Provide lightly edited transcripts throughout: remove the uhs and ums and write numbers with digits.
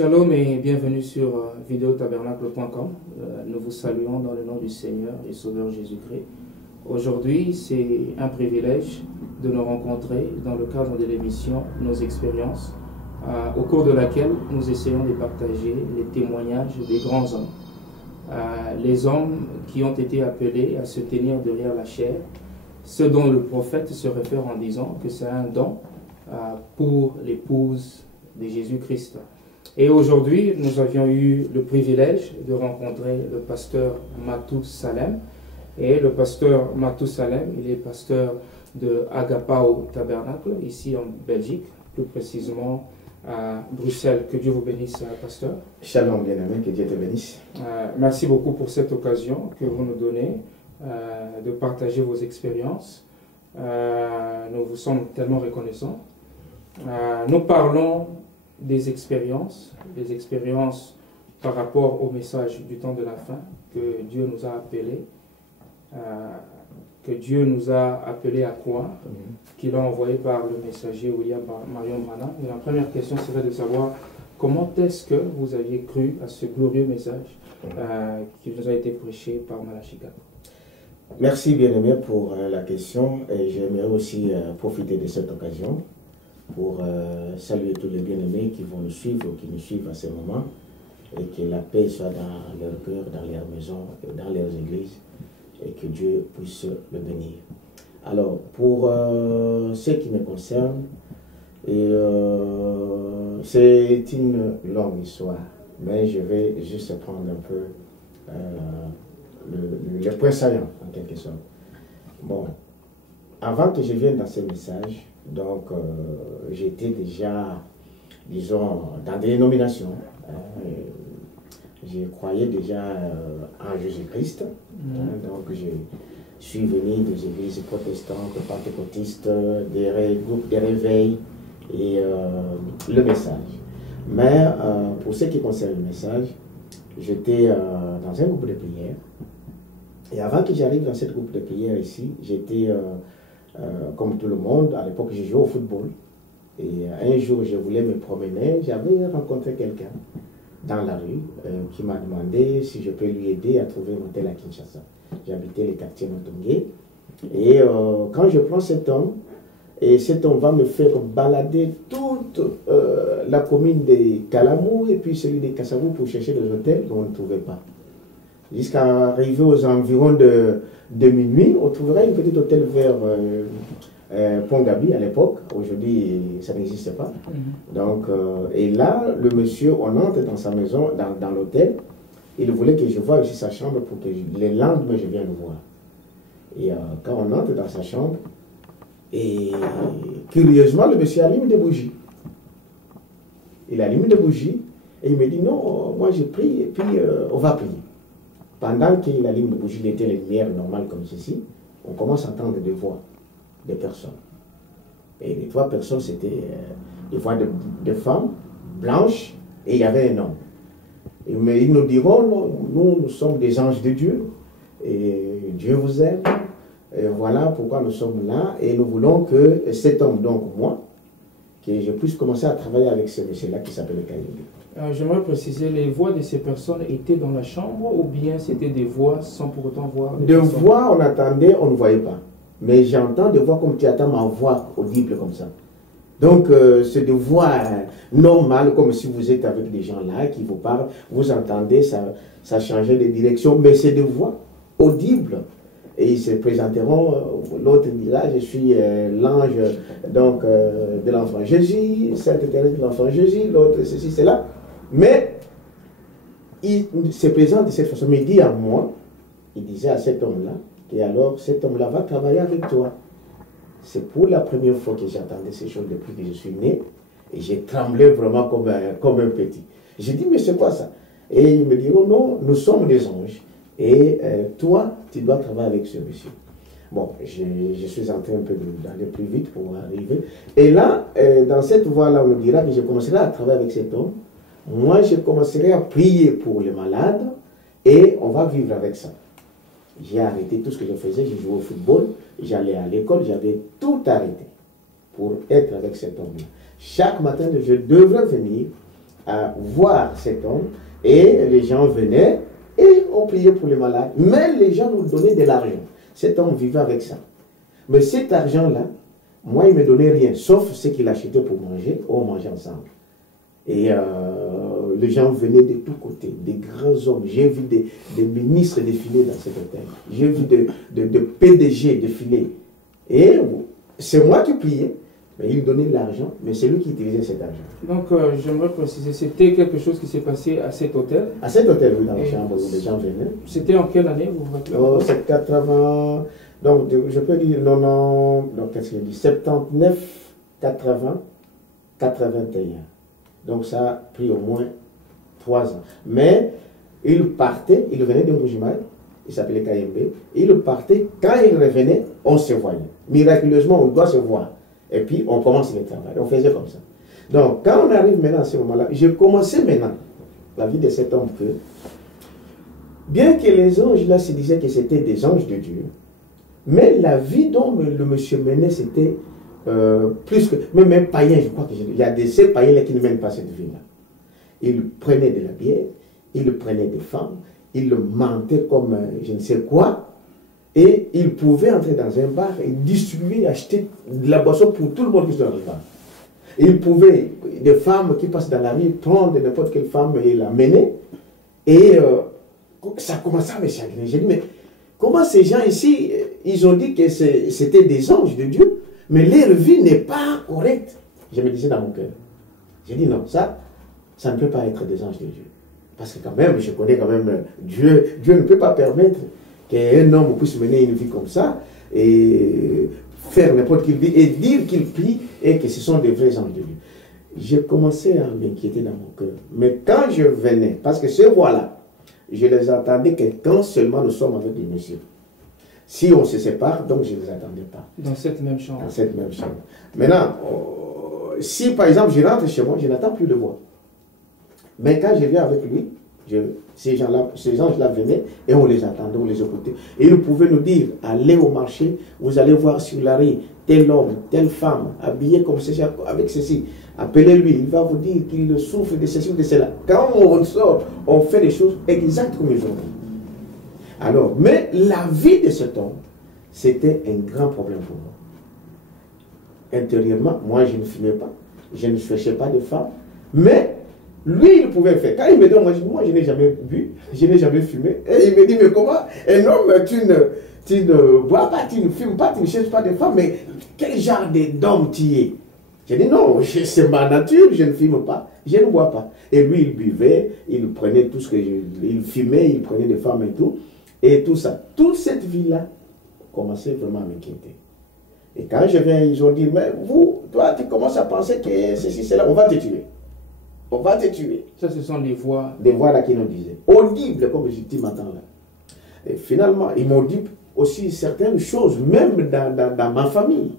Shalom et bienvenue sur videotabernacle.com. Nous vous saluons dans le nom du Seigneur et Sauveur Jésus-Christ. Aujourd'hui, c'est un privilège de nous rencontrer dans le cadre de l'émission Nos expériences, au cours de laquelle nous essayons de partager les témoignages des grands hommes. Les hommes qui ont été appelés à se tenir derrière la chair, ce dont le prophète se réfère en disant que c'est un don pour l'épouse de Jésus-Christ. Et aujourd'hui, nous avions eu le privilège de rencontrer le pasteur Matou Salem. Et le pasteur Matou Salem, il est pasteur de Agapao Tabernacle, ici en Belgique, plus précisément à Bruxelles. Que Dieu vous bénisse, pasteur. Shalom, bien-aimé, que Dieu te bénisse. Merci beaucoup pour cette occasion que vous nous donnez de partager vos expériences. Nous vous sommes tellement reconnaissants. Nous parlons des expériences par rapport au message du temps de la fin que Dieu nous a appelés, à croire, qu'il a envoyé par le messager William Marion Branham. Et la première question serait de savoir comment est-ce que vous aviez cru à ce glorieux message qui nous a été prêché par Malachi 4. Merci bien-aimé pour la question, et j'aimerais aussi profiter de cette occasion pour saluer tous les bien-aimés qui vont nous suivre ou qui nous suivent à ce moment, et que la paix soit dans leur cœur, dans leurs maisons, dans leurs églises, et que Dieu puisse le bénir. Alors, pour ce qui me concerne, c'est une longue histoire, mais je vais juste prendre un peu le point saillant, en quelque sorte. Bon, avant que je vienne dans ce message, donc j'étais déjà, disons, dans des nominations. Je croyais déjà en Jésus-Christ. Donc je suis venu des églises protestantes, pentecôtistes, des groupes de réveil et le message. Mais pour ce qui concerne le message, j'étais dans un groupe de prière. Et avant que j'arrive dans ce groupe de prière ici, j'étais comme tout le monde. À l'époque, je jouais au football. Et un jour, je voulais me promener. J'avais rencontré quelqu'un dans la rue qui m'a demandé si je peux lui aider à trouver un hôtel à Kinshasa. J'habitais le quartier Motongué. Et quand je prends cet homme, et cet homme va me faire balader toute la commune de Kalamou et puis celui de Kassavou pour chercher des hôtels qu'on ne trouvait pas. Jusqu'à arriver aux environs de minuit, on trouverait un petit hôtel vers Pont Gabi à l'époque. Aujourd'hui, ça n'existe pas. Donc, et là, le monsieur, on entre dans sa maison, dans l'hôtel. Il voulait que je voie aussi sa chambre pour que le lendemain, je vienne le voir. Et quand on entre dans sa chambre, et curieusement, le monsieur allume des bougies. Il allume des bougies et il me dit non, moi je prie et puis on va prier. Pendant qu'il allume des bougies, il était les lumières normales comme ceci, on commence à entendre des voix de personnes. Et les trois personnes, c'était des voix de femmes blanches et il y avait un homme. Mais ils nous diront, non, nous sommes des anges de Dieu et Dieu vous aime. Et voilà pourquoi nous sommes là et nous voulons que cet homme, donc moi, que je puisse commencer à travailler avec ce monsieur-là qui s'appelle Kayembe. J'aimerais préciser, les voix de ces personnes étaient dans la chambre ou bien c'était des voix sans pour autant voir? De voix, on attendait, on ne voyait pas. Mais j'entends des voix comme tu attends ma voix audible comme ça. Donc, c'est des voix normales, comme si vous êtes avec des gens là qui vous parlent, vous entendez, ça changeait de direction, mais c'est des voix audibles. Et ils se présenteront, l'autre dira, je suis l'ange donc de l'enfant Jésus, Sainte Thérèse de l'enfant Jésus, l'autre ceci, cela. Mais il se présente de cette façon, mais il dit à moi, il disait à cet homme-là, et alors cet homme-là va travailler avec toi. C'est pour la première fois que j'entendais ces choses depuis que je suis né, et j'ai tremblé vraiment comme un petit. J'ai dit, mais c'est quoi ça? Et il me dit, oh non, nous sommes des anges. Et toi, tu dois travailler avec ce monsieur. Bon, je suis en train un peu d'aller plus vite pour arriver. Et là, dans cette voie-là, on me dira que je commencerai à travailler avec cet homme. Moi, je commencerai à prier pour les malades et on va vivre avec ça. J'ai arrêté tout ce que je faisais. J'ai joué au football, j'allais à l'école, j'avais tout arrêté pour être avec cet homme-là. Chaque matin, je devrais venir à voir cet homme et les gens venaient et on priait pour les malades. Mais les gens nous donnaient de l'argent. Cet homme vivait avec ça. Mais cet argent-là, moi, il ne me donnait rien, sauf ce qu'il achetait pour manger. On mangeait ensemble. Et les gens venaient de tous côtés, des grands hommes. J'ai vu des ministres défiler dans cet hôtel. J'ai vu des PDG défiler. Et c'est moi qui priais. Mais il donnait l'argent, mais c'est lui qui utilisait cet argent. Donc, j'aimerais préciser, c'était quelque chose qui s'est passé à cet hôtel? À cet hôtel, oui, dans la chambre où les gens venaient. C'était en quelle année, vous vous rappelez? Oh, c'est 80, donc je peux dire 90, donc qu'est-ce qu'il dit? 79, 80, 81. Donc ça a pris au moins 3 ans. Mais il partait, il venait de Mbujimaï, il s'appelait KMB, il partait, quand il revenait, on se voyait. Miraculeusement, on doit se voir. Et puis, on commence le travail. On faisait comme ça. Donc, quand on arrive maintenant à ce moment-là, j'ai commencé maintenant la vie de cet homme que, bien que les anges là se disaient que c'était des anges de Dieu, mais la vie dont le monsieur menait, c'était plus que... Même païen, je crois qu'il y a ces païens-là qui ne mènent pas cette vie-là. Il prenait de la bière, il prenait des femmes, il mentait comme je ne sais quoi. Et il pouvait entrer dans un bar et distribuer, acheter de la boisson pour tout le monde qui se dans le bar. Il pouvait, des femmes qui passent dans la rue, prendre n'importe quelle femme et la mener. Et ça commençait à me chagriner. J'ai dit, mais comment ces gens ici, ils ont dit que c'était des anges de Dieu, mais leur vie n'est pas correcte. Je me disais dans mon cœur. J'ai dit, non, ça ne peut pas être des anges de Dieu. Parce que quand même, je connais quand même Dieu. Dieu ne peut pas permettre qu'un homme puisse mener une vie comme ça et faire n'importe quelle vie et dire qu'il prie et que ce sont des vrais anges de Dieu. J'ai commencé à m'inquiéter dans mon cœur. Mais quand je venais, parce que ces voix-là, je les attendais que quand seulement nous sommes avec les messieurs. Si on se sépare, donc je ne les attendais pas. Dans cette même chambre. Dans cette même chambre. Maintenant, si par exemple je rentre chez moi, je n'attends plus de voix. Mais quand je viens avec lui, ces anges-là venaient et on les attendait, on les écoutait. Et ils pouvaient nous dire, allez au marché, vous allez voir sur la rue tel homme, telle femme, habillé comme ceci, avec ceci. Appelez-lui, il va vous dire qu'il souffre de ceci ou de cela. Quand on sort, on fait les choses exactes comme ils ont dit. Alors, mais la vie de cet homme, c'était un grand problème pour moi. Intérieurement, moi je ne fumais pas, je ne cherchais pas de femme, mais lui, il pouvait faire. Quand il me dit, moi je n'ai jamais bu, je n'ai jamais fumé. Et il me dit, mais comment un homme, tu ne bois pas, tu ne fumes pas, tu ne cherches pas de femme, mais quel genre d'homme tu es? J'ai dit, non, c'est ma nature, je ne fume pas, je ne bois pas. Et lui, il buvait, il prenait tout ce que il fumait, il prenait des femmes et tout. Et tout ça. Toute cette vie-là commençait vraiment à m'inquiéter. Et quand je viens, ils ont dit, mais vous, toi, tu commences à penser que ceci, cela, on va te tuer. On va te tuer. Ça, ce sont des voix. Des voix là qui nous disaient. Audibles, comme je dis maintenant là. Et finalement, ils m'ont dit aussi certaines choses, même dans ma famille.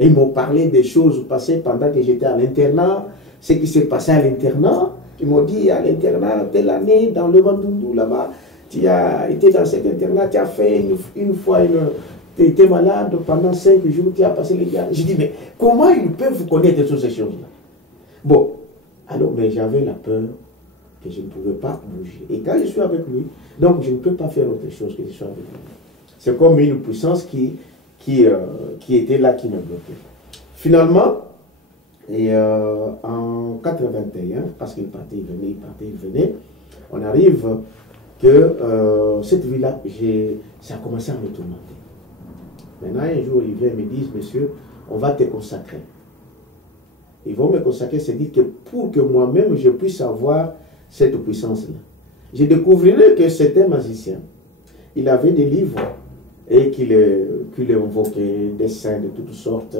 Et ils m'ont parlé des choses passées pendant que j'étais à l'internat, ce qui s'est passé à l'internat. Ils m'ont dit, à l'internat, telle année, dans le Bandundu, là-bas, tu as été dans cet internat, tu as fait une fois tu étais malade pendant 5 jours, tu as passé les gars. Je dis, mais comment ils peuvent connaître toutes ces choses-là? Bon. Alors, mais j'avais la peur que je ne pouvais pas bouger. Et quand je suis avec lui, donc je ne peux pas faire autre chose que je sois avec lui. C'est comme une puissance qui était là, qui me bloquait. Finalement, et, en 81, parce qu'il partait, il venait, on arrive que cette vie-là, ça a commencé à me tourmenter. Maintenant, un jour, ils viennent et me disent, monsieur, on va te consacrer. Ils vont me consacrer, c'est dire que pour que moi-même je puisse avoir cette puissance-là. Je découvrirai que c'était un magicien. Il avait des livres et qu'il invoquait des saints de toutes sortes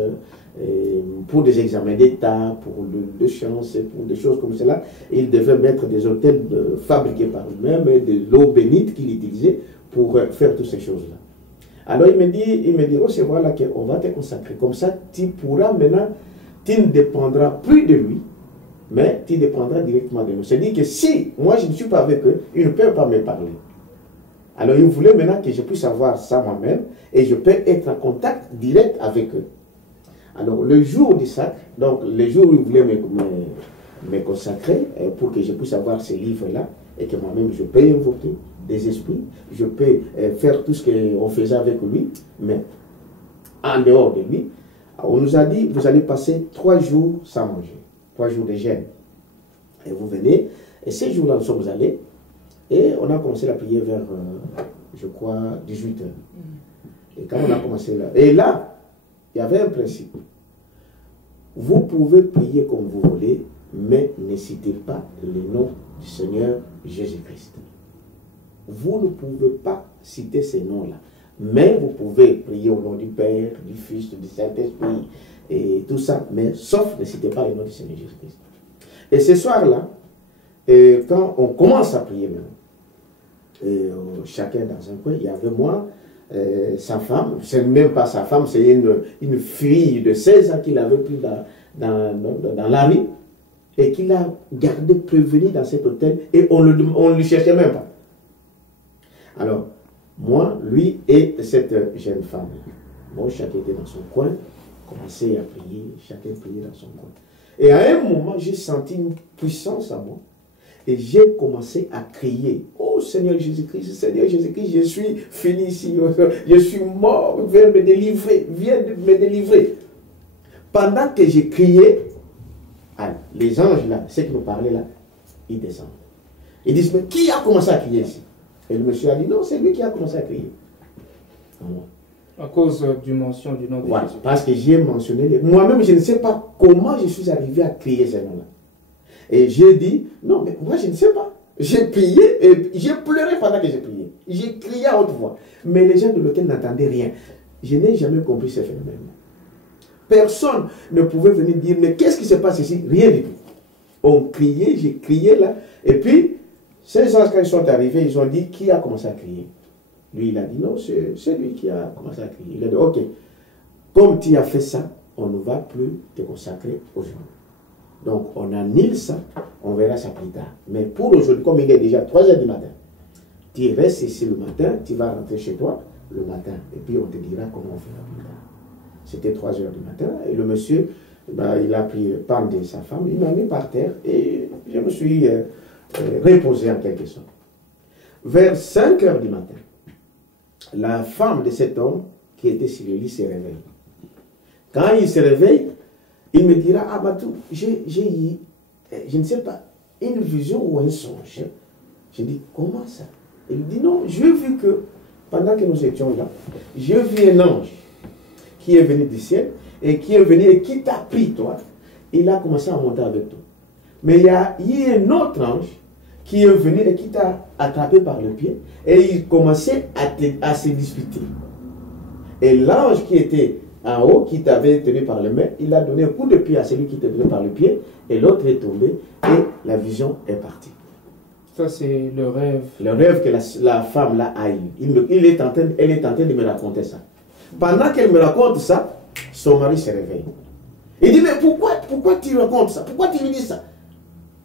pour des examens d'État, pour de sciences, pour des choses comme cela. Et il devait mettre des hôtels fabriqués par lui-même et de l'eau bénite qu'il utilisait pour faire toutes ces choses-là. Alors il me dit, oh c'est voilà qu'on va te consacrer. Comme ça, tu pourras maintenant, tu ne dépendras plus de lui, mais tu dépendras directement de nous. C'est-à-dire que si moi je ne suis pas avec eux, ils ne peuvent pas me parler. Alors il voulait maintenant que je puisse avoir ça moi-même et je peux être en contact direct avec eux. Alors le jour du sacre, donc le jour où il voulait me consacrer pour que je puisse avoir ces livres-là et que moi-même je peux invoquer des esprits, je peux faire tout ce qu'on faisait avec lui, mais en dehors de lui, on nous a dit, vous allez passer 3 jours sans manger, 3 jours de jeûne. Et vous venez, et ces jours-là, nous sommes allés, et on a commencé la prière vers, je crois, 18 h. Et quand on a commencé là, et là, il y avait un principe. Vous pouvez prier comme vous voulez, mais ne citez pas le nom du Seigneur Jésus-Christ. Vous ne pouvez pas citer ces noms-là. Mais vous pouvez prier au nom du Père, du Fils, du Saint-Esprit, et tout ça, mais sauf ne citez pas le nom du Seigneur Jésus-Christ. Et ce soir-là, quand on commence à prier maintenant, chacun dans un coin, il y avait moi, sa femme, c'est même pas sa femme, c'est une fille de 16 ans qu'il avait pris dans la rue, et qu'il a gardé prévenu dans cet hôtel, et on ne le cherchait même pas. Alors, moi, lui et cette jeune femme, bon, chacun était dans son coin, commençait à prier, chacun priait dans son coin. Et à un moment, j'ai senti une puissance à moi, et j'ai commencé à crier, oh Seigneur Jésus-Christ, je suis fini ici, je suis mort, viens me délivrer, viens me délivrer. Pendant que j'ai crié, les anges là, ceux qui nous parlaient là, ils descendent. Ils disent, mais qui a commencé à crier ici? Et le monsieur a dit, non, c'est lui qui a commencé à crier. À cause du mention du nom de voilà, Jésus. parce que j'ai mentionné, moi-même je ne sais pas comment je suis arrivé à crier ce nom-là. Et j'ai dit, non, mais moi je ne sais pas. J'ai prié et j'ai pleuré pendant que j'ai prié. J'ai crié à haute voix. Mais les gens de l'hôtel n'entendaient rien. Je n'ai jamais compris ce phénomène. Personne ne pouvait venir dire, mais qu'est-ce qui se passe ici? Rien du tout. On criait, j'ai crié là. Et puis, ces gens, quand ils sont arrivés, ils ont dit, qui a commencé à crier? Lui, il a dit, non, c'est lui qui a commencé à crier. Il a dit, ok, comme tu as fait ça, on ne va plus te consacrer aujourd'hui. Donc, on annule ça, on verra ça plus tard. Mais pour aujourd'hui, comme il est déjà 3 h du matin, tu restes ici le matin, tu vas rentrer chez toi le matin, et puis on te dira comment on fera plus tard. C'était 3 h du matin, et le monsieur, il a pris le pain de sa femme, il m'a mis par terre, et je me suis reposé en quelque sorte. Vers 5 h du matin, la femme de cet homme qui était sur le lit se réveille. Quand il se réveille, il me dira, ah Matou, j'ai eu, je ne sais pas, une vision ou un songe. Je dis, comment ça? Il dit, non, j'ai vu que, pendant que nous étions là, j'ai vu un ange qui est venu du ciel, et qui est venu et qui t'a pris, toi. Il a commencé à monter avec toi. Mais il y a eu un autre ange qui est venu et qui t'a attrapé par le pied, et il commençait à se disputer. Et l'ange qui était en haut, qui t'avait tenu par les mains, il a donné un coup de pied à celui qui t'a tenu par le pied, et l'autre est tombé, et la vision est partie. Ça, c'est le rêve. Le rêve que la femme là a eu. Elle est en train de me raconter ça. Pendant qu'elle me raconte ça, son mari se réveille. Il dit, mais pourquoi tu racontes ça? Pourquoi tu lui dis ça?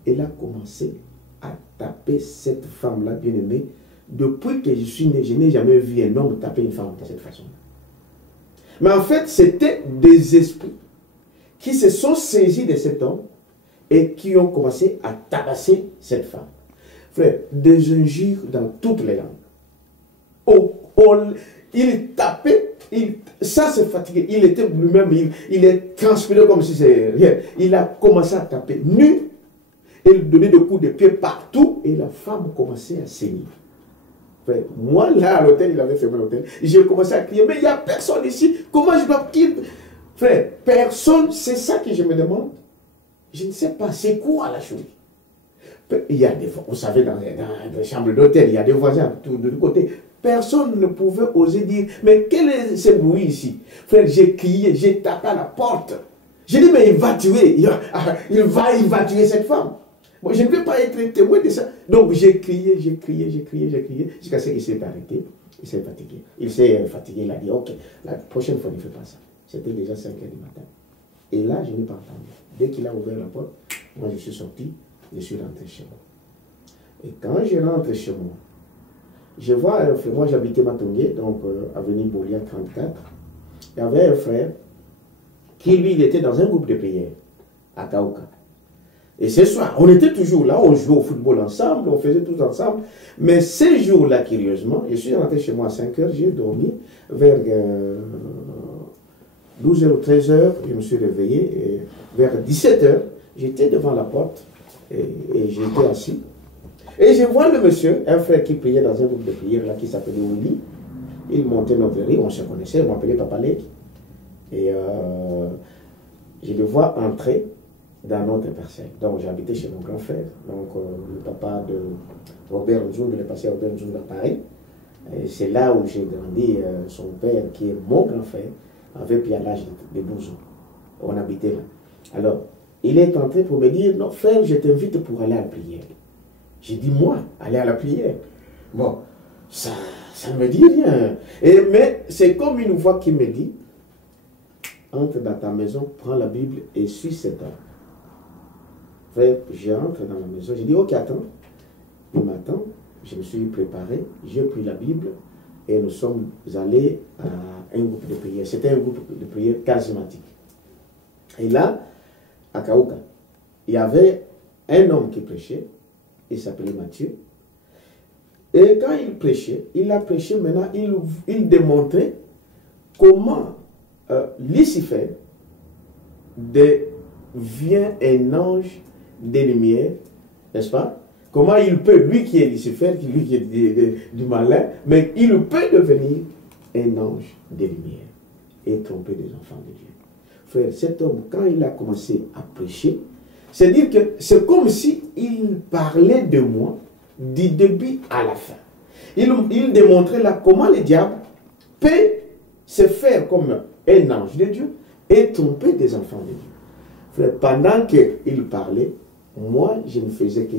Elle a commencé à taper cette femme-là, bien aimée. Depuis que je suis né, je n'ai jamais vu un homme taper une femme de cette façon. Mais en fait, c'était des esprits qui se sont saisis de cet homme et qui ont commencé à tabasser cette femme. Frère, des injures dans toutes les langues. Il tapait, ça c'est fatigué, il était lui-même, il est transpiré comme si c'est rien. Il a commencé à taper nu, et donner des coups de pied partout, et la femme commençait à saigner. Frère, moi là à l'hôtel, il avait fermé l'hôtel, j'ai commencé à crier, mais il n'y a personne ici, comment je dois quitter? Frère, personne, c'est ça que je me demande. Je ne sais pas, c'est quoi la chose? Il y a des, vous savez, dans les chambres d'hôtel, il y a des voisins de tous côtés. Personne ne pouvait oser dire, mais quel est ce bruit ici? Frère, j'ai crié, j'ai tapé à la porte. J'ai dit, mais il va tuer, il va tuer cette femme. Moi, je ne vais pas être témoin de ça. Donc j'ai crié, jusqu'à ce qu'il s'est arrêté, il s'est fatigué. Il a dit, ok, la prochaine fois, ne fais pas ça. C'était déjà 5 h du matin. Et là, je n'ai pas entendu. Dès qu'il a ouvert la porte, moi je suis sorti, je suis rentré chez moi. Et quand je rentre chez moi, je vois un frère, moi j'habitais Matongé, donc avenue Bolia 34. Il y avait un frère qui, lui, il était dans un groupe de prière à Kaouka. Et ce soir, on était toujours là, on jouait au football ensemble, on faisait tout ensemble. Mais ces jours-là, curieusement, je suis rentré chez moi à 5 heures, j'ai dormi vers 12h ou 13h, je me suis réveillé et vers 17h, j'étais devant la porte et j'étais assis. Et je vois le monsieur, un frère qui priait dans un groupe de prière là, qui s'appelait Willy. Il montait notre rue, on se connaissait, on m'appelait Papa Lek. Et je le vois entrer dans notre parcelle. Donc j'habitais chez mon grand frère, donc le papa de Robert Nzoum, il est passé à Robert Nzoum à Paris. C'est là où j'ai grandi. Son père, qui est mon grand frère, avait pris à l'âge de 12 ans. On habitait là. Alors, il est entré pour me dire, non frère, je t'invite pour aller à la prière. J'ai dit, moi, aller à la prière. Bon, ça ne me dit rien. Mais c'est comme une voix qui me dit, entre dans ta maison, prends la Bible et suis cet homme. Frère, j'entre dans la maison, j'ai dit, ok, attends. Il m'attend, je me suis préparé, j'ai pris la Bible et nous sommes allés à un groupe de prière. C'était un groupe de prière charismatique. Et là, à Kaouka, il y avait un homme qui prêchait, il s'appelait Matthieu. Et quand il prêchait, il a prêché, maintenant il démontrait comment Lucifer devient un ange des lumières, n'est-ce pas? Comment il peut, lui qui est Lucifer, lui qui est du malin, mais il peut devenir un ange des lumières et tromper des enfants de Dieu. Frère, cet homme, quand il a commencé à prêcher, c'est dire que c'est comme si il parlait de moi du début à la fin. Il démontrait là comment le diable peut se faire comme un ange de Dieu et tromper des enfants de Dieu. Frère, pendant qu'il parlait, moi, je ne faisais que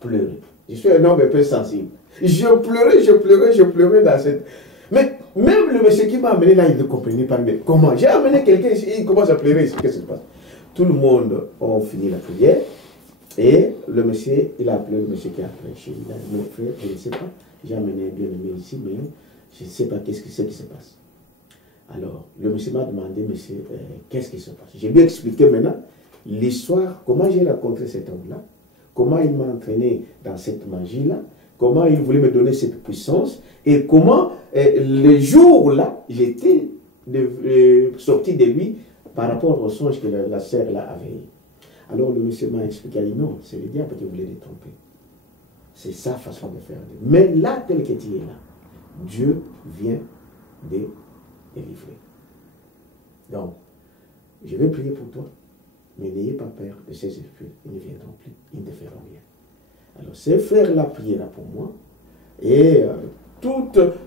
pleurer. Je suis un homme un peu sensible. Je pleurais dans cette... Mais même le monsieur qui m'a amené là, il ne comprenait pas. Mais comment? J'ai amené quelqu'un, il commence à pleurer. Qu'est-ce qui se passe? Tout le monde a fini la prière. Et le monsieur, il a appelé le monsieur qui a prêché. Il a dit, mon frère, je ne sais pas. J'ai amené un bien-aimé ici, mais je ne sais pas qu'est-ce qui se passe. Alors, le monsieur m'a demandé, monsieur, qu'est-ce qui se passe? J'ai bien expliqué maintenant l'histoire, comment j'ai rencontré cet homme-là, comment il m'a entraîné dans cette magie-là, comment il voulait me donner cette puissance, et comment le jour-là, j'étais sorti de lui par rapport au songe que la sœur-là avait eu. Alors le monsieur m'a expliqué, il a dit non, c'est le diable qui voulait les tromper. C'est sa façon de faire. Mais là, tel que tu es là, Dieu vient de délivrer. Donc, je vais prier pour toi, mais n'ayez pas peur de ces esprits, ils ne viendront plus, ils ne te feront rien. Alors, ces frères-là prièrent pour moi, et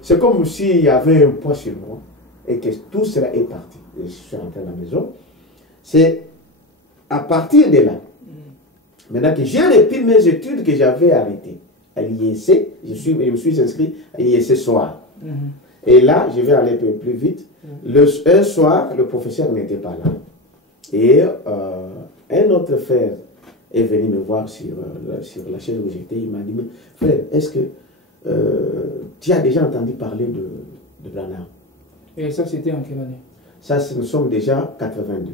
c'est comme s'il y avait un poids sur moi, et que tout cela est parti. Et je suis rentré à la maison. C'est à partir de là, maintenant que j'ai repris mes études que j'avais arrêtées à l'IEC, je me suis inscrit à l'IEC soir. Et là, je vais aller un peu plus vite. Un soir, le professeur n'était pas là. Et un autre frère est venu me voir sur la chaise où j'étais. Il m'a dit, mais frère, est-ce que tu as déjà entendu parler de Branham? Et ça, c'était en quelle année? Ça, nous sommes déjà 82.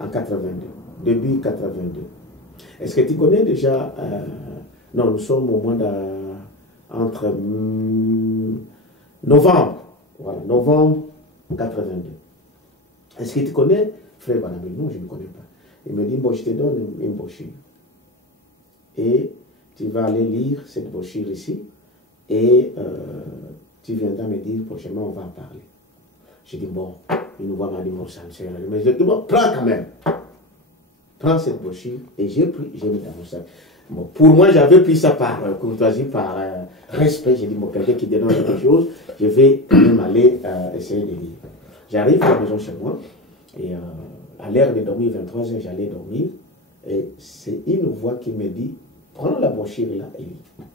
En 82. Début 82. Est-ce que tu connais déjà... non, nous sommes au mois entre novembre. Voilà, novembre 82. Est-ce que tu connais Frère Branham? Non, je ne connais pas. Il me dit, bon, je te donne une brochure. Et tu vas aller lire cette brochure ici. Et tu viendras me dire prochainement, on va en parler. Je dis, bon, il nous voit m'a dit, bon, ça me sert. Mais je dis, bon, prends quand même. Prends cette brochure. Et j'ai pris, j'ai mis dans mon sac. Bon, pour moi, j'avais pris ça par courtoisie, par respect. J'ai dit, bon, quelqu'un qui donne quelque chose, je vais quand même aller essayer de lire. J'arrive à la maison chez moi. Et à l'heure de dormir, 23h, j'allais dormir. Et c'est une voix qui me dit, prends la brochure là et lis.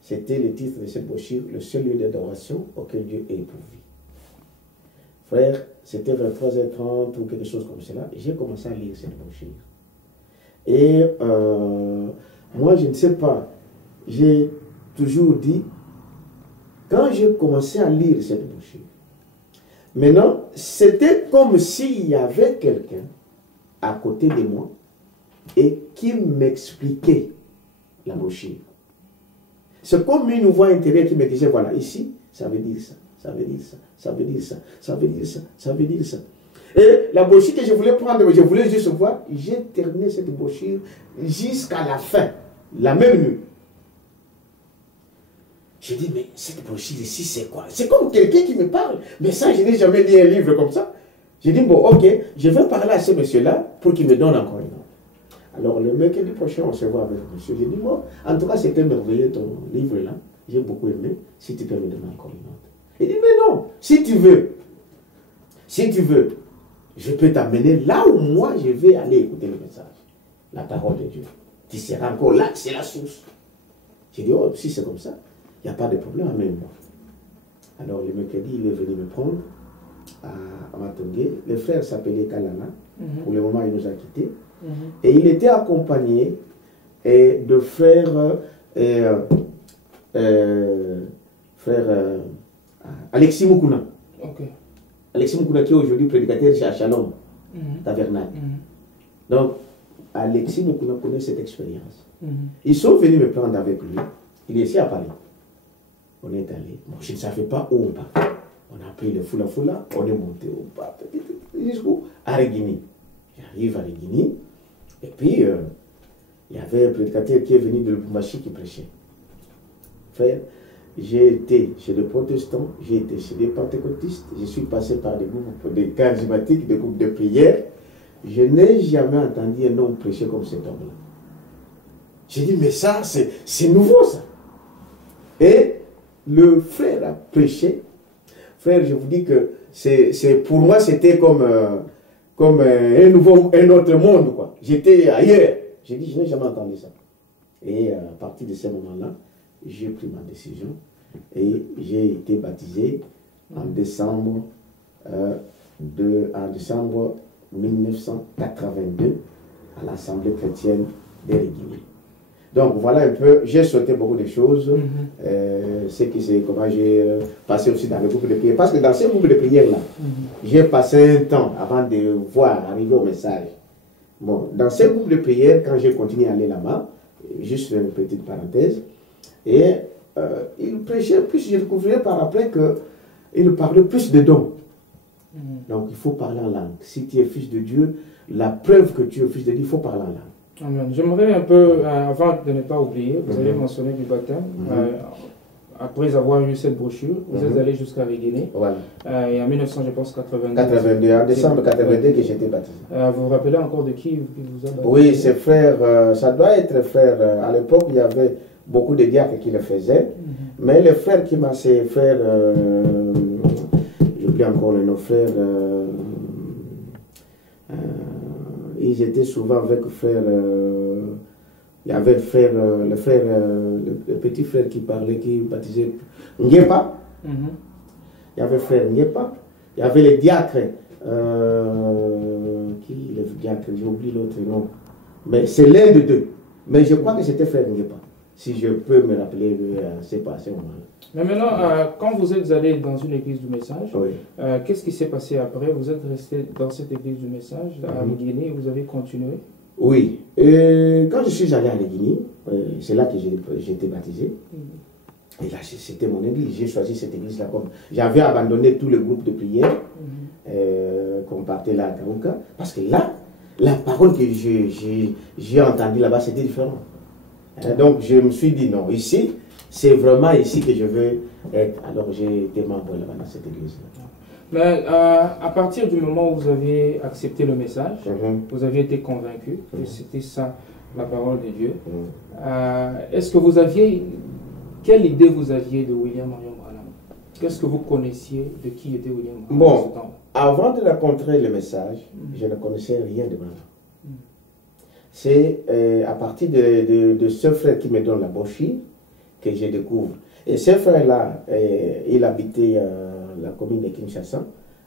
C'était le titre de cette brochure, le seul lieu d'adoration auquel Dieu est pourvu. Frère, c'était 23h30 ou quelque chose comme cela. J'ai commencé à lire cette brochure. Et moi, je ne sais pas, j'ai toujours dit, quand j'ai commencé à lire cette brochure, maintenant, c'était comme s'il y avait quelqu'un à côté de moi et qui m'expliquait la brochure. C'est comme une voix intérieure qui me disait, voilà, ici, ça veut dire ça, ça veut dire ça, ça veut dire ça, ça veut dire ça, ça veut dire ça. Et la brochure que je voulais prendre, je voulais juste voir, j'ai terminé cette brochure jusqu'à la fin, la même nuit. Je dis, mais cette brochure ici, c'est quoi? C'est comme quelqu'un qui me parle. Mais ça, je n'ai jamais lu un livre comme ça. J'ai dit, bon, ok, je vais parler à ce monsieur-là pour qu'il me donne encore une autre. Alors, le mercredi prochain, on se voit avec le monsieur. J'ai dit, bon, en tout cas, c'était merveilleux ton livre-là. J'ai beaucoup aimé. Si tu peux me donner encore une autre. Il dit, mais non, si tu veux, je peux t'amener là où moi, je vais aller écouter le message. La parole de Dieu. Tu seras encore là, c'est la source. J'ai dit, oh, si c'est comme ça, il n'y a pas de problème, amène-moi. Alors, le mercredi, il est venu me prendre à Matongé. Le frère s'appelait Kalana. Pour le moment, il nous a quittés. Et il était accompagné de frère Alexis Moukouna. Okay. Alexis Moukouna qui est aujourd'hui prédicateur chez Shalom, Tabernacle. Donc, Alexis Moukouna connaît cette expérience. Ils sont venus me prendre avec lui. Il est ici à Paris. On est allé. Bon, je ne savais pas où on part. On a pris le Fula, on est monté au pas jusqu'à Aregini. J'arrive à Aregini. Et puis, il y avait un prédicateur qui est venu de Lubumbashi qui prêchait. Frère, j'ai été chez les protestants, j'ai été chez les pentecôtistes, je suis passé par des groupes de charismatiques, des groupes de prière. Je n'ai jamais entendu un homme prêcher comme cet homme-là. J'ai dit, mais ça, c'est nouveau ça. Et le frère a prêché. Frère, je vous dis que pour moi, c'était comme un autre monde, quoi. J'étais ailleurs. J'ai dit, je n'ai jamais entendu ça. Et à partir de ce moment-là, j'ai pris ma décision et j'ai été baptisé en décembre 1982 à l'Assemblée chrétienne d'Eriguini. Donc voilà un peu, j'ai sauté beaucoup de choses, comment j'ai passé aussi dans le groupe de prière. Parce que dans ce groupe de prière-là, j'ai passé un temps avant de voir arriver au message. Bon, dans ce groupe de prière, quand j'ai continué à aller là-bas, juste une petite parenthèse, et il prêchait plus, je découvrais par après qu'il parlait plus de dons. Donc il faut parler en langue. Si tu es fils de Dieu, la preuve que tu es fils de Dieu, il faut parler en langue. Amen. J'aimerais un peu, avant de ne pas oublier, vous avez mentionné du baptême. Après avoir eu cette brochure, vous êtes allé jusqu'à Aregini. Voilà. Et en 1982. En décembre 82 que j'étais baptisé. Vous vous rappelez encore de qui vous a baptisé? Oui, c'est frère, ça doit être frère. À l'époque, il y avait beaucoup de diacres qui le faisaient. Mais le frère qui m'a, c'est frère, j'oublie encore le nom, frère. Ils étaient souvent avec frère. Il y avait le petit frère qui parlait, qui baptisait Ngepa. Il y avait frère Ngepa. Il y avait les diacres. Le diacre, j'ai oublié l'autre nom. Mais c'est l'un de deux. Mais je crois que c'était frère Ngepa. Si je peux me rappeler, c'est pas à ce moment-là. Mais maintenant, quand vous êtes allé dans une église du message, qu'est-ce qui s'est passé après? Vous êtes resté dans cette église du message, à Aregini, et vous avez continué? Oui. Quand je suis allé à Aregini, c'est là que j'ai été baptisé. Et là, c'était mon église. J'ai choisi cette église-là comme... J'avais abandonné tout le groupe de prière qu'on partait là à Kaouka. Parce que là, la parole que j'ai entendue là-bas, c'était différent. Donc, je me suis dit, non, ici, c'est vraiment ici que je veux être. Alors, j'ai été membre là-bas dans cette église-là. Mais à partir du moment où vous avez accepté le message, vous avez été convaincu que c'était ça, la parole de Dieu. Est-ce que vous aviez... Quelle idée vous aviez de William Marion Branham? Qu'est-ce que vous connaissiez de qui était William Branham? Bon, avant de rencontrer le message, je ne connaissais rien de Branham. C'est à partir de ce frère qui me donne la brochure que je découvre. Et ce frère-là, il habitait la commune de Kinshasa.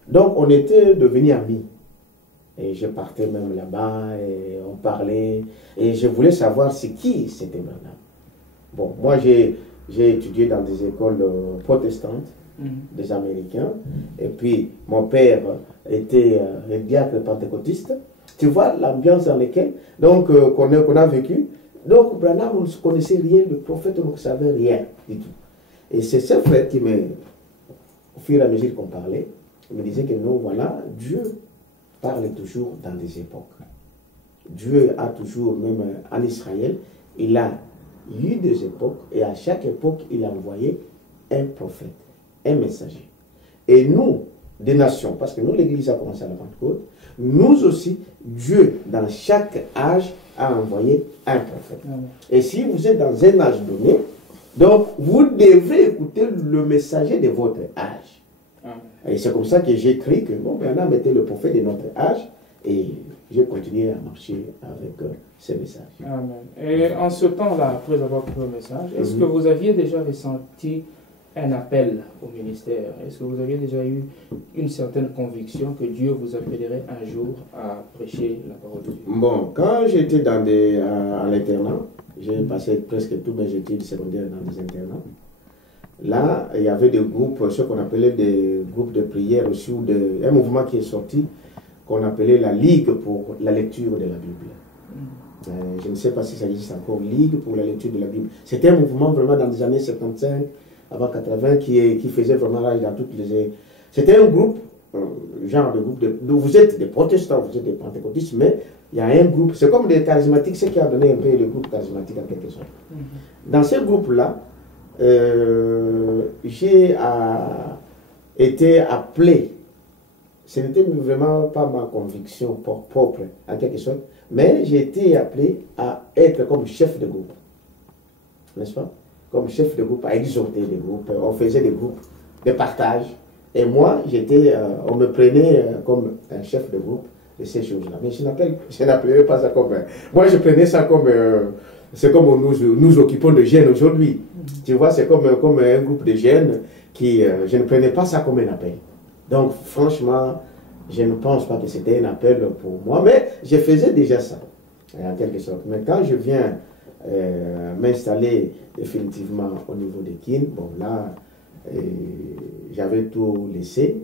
Donc, on était devenus amis. Et je partais même là-bas, et on parlait. Et je voulais savoir c'est qui c'était Branham. Bon, moi, j'ai étudié dans des écoles protestantes, des Américains. Et puis, mon père était un diacre pentecôtiste. Tu vois l'ambiance dans laquelle qu'on a vécu. Donc, Branham, on ne connaissait rien, le prophète, on ne savait rien du tout. Et c'est ce frère qui au fur et à mesure qu'on parlait, il me disait que non, voilà, Dieu parle toujours dans des époques. Dieu a toujours, même en Israël, il a eu des époques, et à chaque époque, il a envoyé un prophète, un messager. Et nous, des nations, parce que nous, l'Église a commencé à la Pentecôte, nous aussi, Dieu, dans chaque âge, a envoyé un prophète. Et si vous êtes dans un âge donné, donc vous devez écouter le messager de votre âge. Et c'est comme ça que j'ai écrit que bon, Branham était le prophète de notre âge, et j'ai continué à marcher avec ces messages. Amen. Et en ce temps-là, après avoir pris le message, est-ce que vous aviez déjà ressenti un appel au ministère? Est-ce que vous aviez déjà eu une certaine conviction que Dieu vous appellerait un jour à prêcher la parole de Dieu? Bon, quand j'étais à l'internat, j'ai passé presque tous mes études secondaires dans des internats. Là, il y avait des groupes, ce qu'on appelait des groupes de prière aussi, ou un mouvement qui est sorti, qu'on appelait la Ligue pour la lecture de la Bible. Je ne sais pas si ça existe encore, Ligue pour la lecture de la Bible. C'était un mouvement vraiment dans les années 75, avant 80, qui faisait vraiment là, dans toutes les... C'était un groupe, genre de groupe, vous êtes des protestants, vous êtes des pentecôtistes, mais il y a un groupe, c'est comme des charismatiques, ce qui a donné un peu le groupe charismatique en quelque sorte. Dans ce groupe-là, j'ai été appelé. Ce n'était vraiment pas ma conviction propre, en quelque sorte, mais j'ai été appelé à être comme chef de groupe. N'est-ce pas? Comme chef de groupe, à exhorter des groupes. On faisait des groupes de partage. Et moi, on me prenait comme un chef de groupe de ces choses-là. Mais je n'appelais pas ça comme... moi, je prenais ça comme... c'est comme nous occupons de jeunes aujourd'hui. Tu vois, c'est comme un groupe de jeunes qui... je ne prenais pas ça comme un appel. Donc, franchement, je ne pense pas que c'était un appel pour moi, mais je faisais déjà ça, en quelque sorte. Mais quand je viens m'installer définitivement au niveau de Kin, bon là, j'avais tout laissé.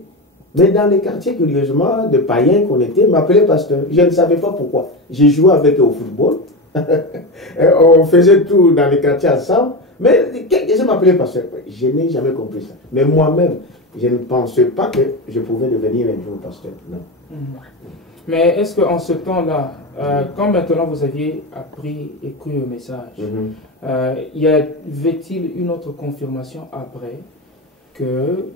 Mais dans les quartiers, curieusement, de païens qu'on était, m'appelaient pasteur. Je ne savais pas pourquoi. J'ai joué avec eux au football. On faisait tout dans les quartiers ensemble. Mais quelqu'un m'appelait pasteur. Je n'ai jamais compris ça. Mais moi-même, je ne pensais pas que je pouvais devenir un jour pasteur. Non. Mais est-ce qu'en ce temps-là, quand maintenant vous aviez appris et cru au message, y avait-il une autre confirmation après que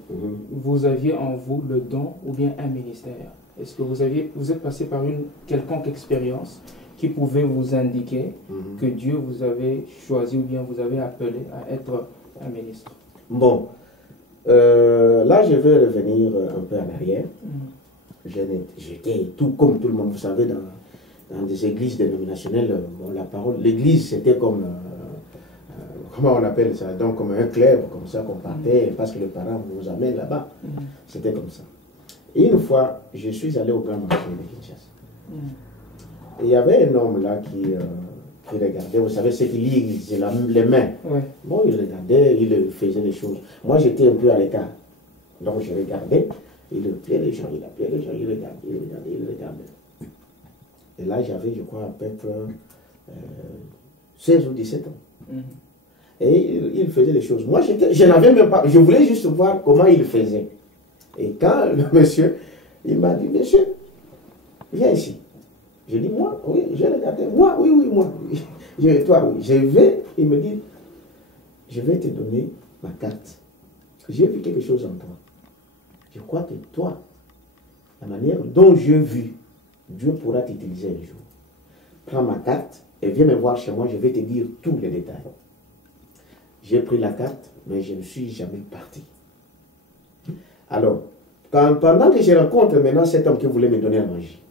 vous aviez en vous le don ou bien un ministère? Est-ce que vous êtes passé par une quelconque expérience qui pouvait vous indiquer que Dieu vous avait choisi ou bien vous avait appelé à être un ministre? Bon, là je vais revenir un peu en arrière. J'étais tout comme tout le monde, vous savez, dans des églises dénominationnelles. Bon, la parole, l'église c'était comme, comment on appelle ça, donc comme un club, comme ça qu'on partait, parce que les parents nous amènent là-bas. C'était comme ça. Et une fois, je suis allé au grand marché de Kinshasa. Et il y avait un homme là qui regardait, vous savez, ceux qui lisent les mains. Bon, il regardait, il faisait des choses. Moi, j'étais un peu à l'écart. Donc, je regardais, il appelait les gens, il regardait. Et là, j'avais, je crois, à peu près 16 ou 17 ans. Et il faisait des choses. Moi, je n'avais même pas, je voulais juste voir comment il faisait. Et quand le monsieur, il m'a dit, monsieur, viens ici. J'ai dit, moi, oui, j'ai regardé, moi, oui, moi. Toi, oui, je vais, il me dit, je vais te donner ma carte. J'ai vu quelque chose en toi. Je crois que toi, la manière dont j'ai vu, Dieu pourra t'utiliser un jour. Prends ma carte et viens me voir chez moi, je vais te dire tous les détails. J'ai pris la carte, mais je ne suis jamais parti. Alors, pendant que je rencontre maintenant cet homme qui voulait me donner la magie,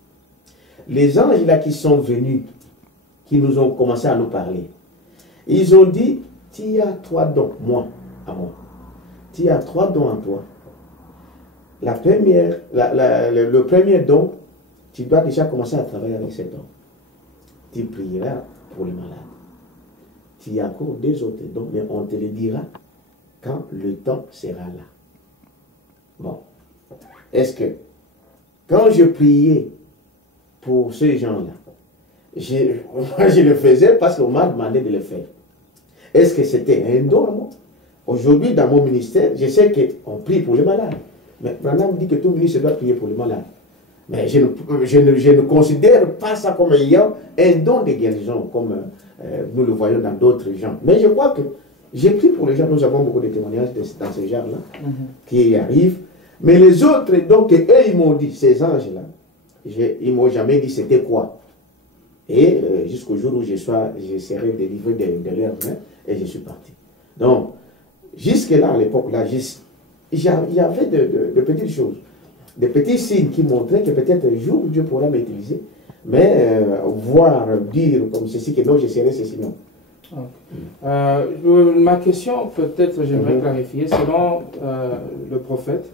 les anges là qui sont venus, qui nous ont commencé à nous parler, ils ont dit, tu as 3 dons, à moi. Tu as 3 dons en toi. Le premier don, tu dois déjà commencer à travailler avec cet don. Tu prieras pour les malades. Tu y a encore 2 autres dons, mais on te le dira quand le temps sera là. Bon. Est-ce que, quand je priais pour ces gens-là. Moi, je le faisais parce qu'on m'a demandé de le faire. Est-ce que c'était un don à moi? Aujourd'hui, dans mon ministère, je sais qu'on prie pour les malades. Mais Branham dit que tout ministre doit prier pour les malades. Mais je ne considère pas ça comme ayant un don de guérison, comme nous le voyons dans d'autres gens. Mais je crois que j'ai pris pour les gens, nous avons beaucoup de témoignages dans ce genre-là, qui arrivent. Mais les autres, donc, eux, ils m'ont dit, ces anges-là, ils ne m'ont jamais dit c'était quoi. Et jusqu'au jour où je serai délivré de leurs mains, et je suis parti. Donc, jusque-là, à l'époque-là, il y avait de petites choses, des petits signes qui montraient que peut-être un jour Dieu pourra m'utiliser, mais voir, dire comme ceci, que non, je serai ceci, non. Ma question, peut-être, j'aimerais clarifier, selon le prophète,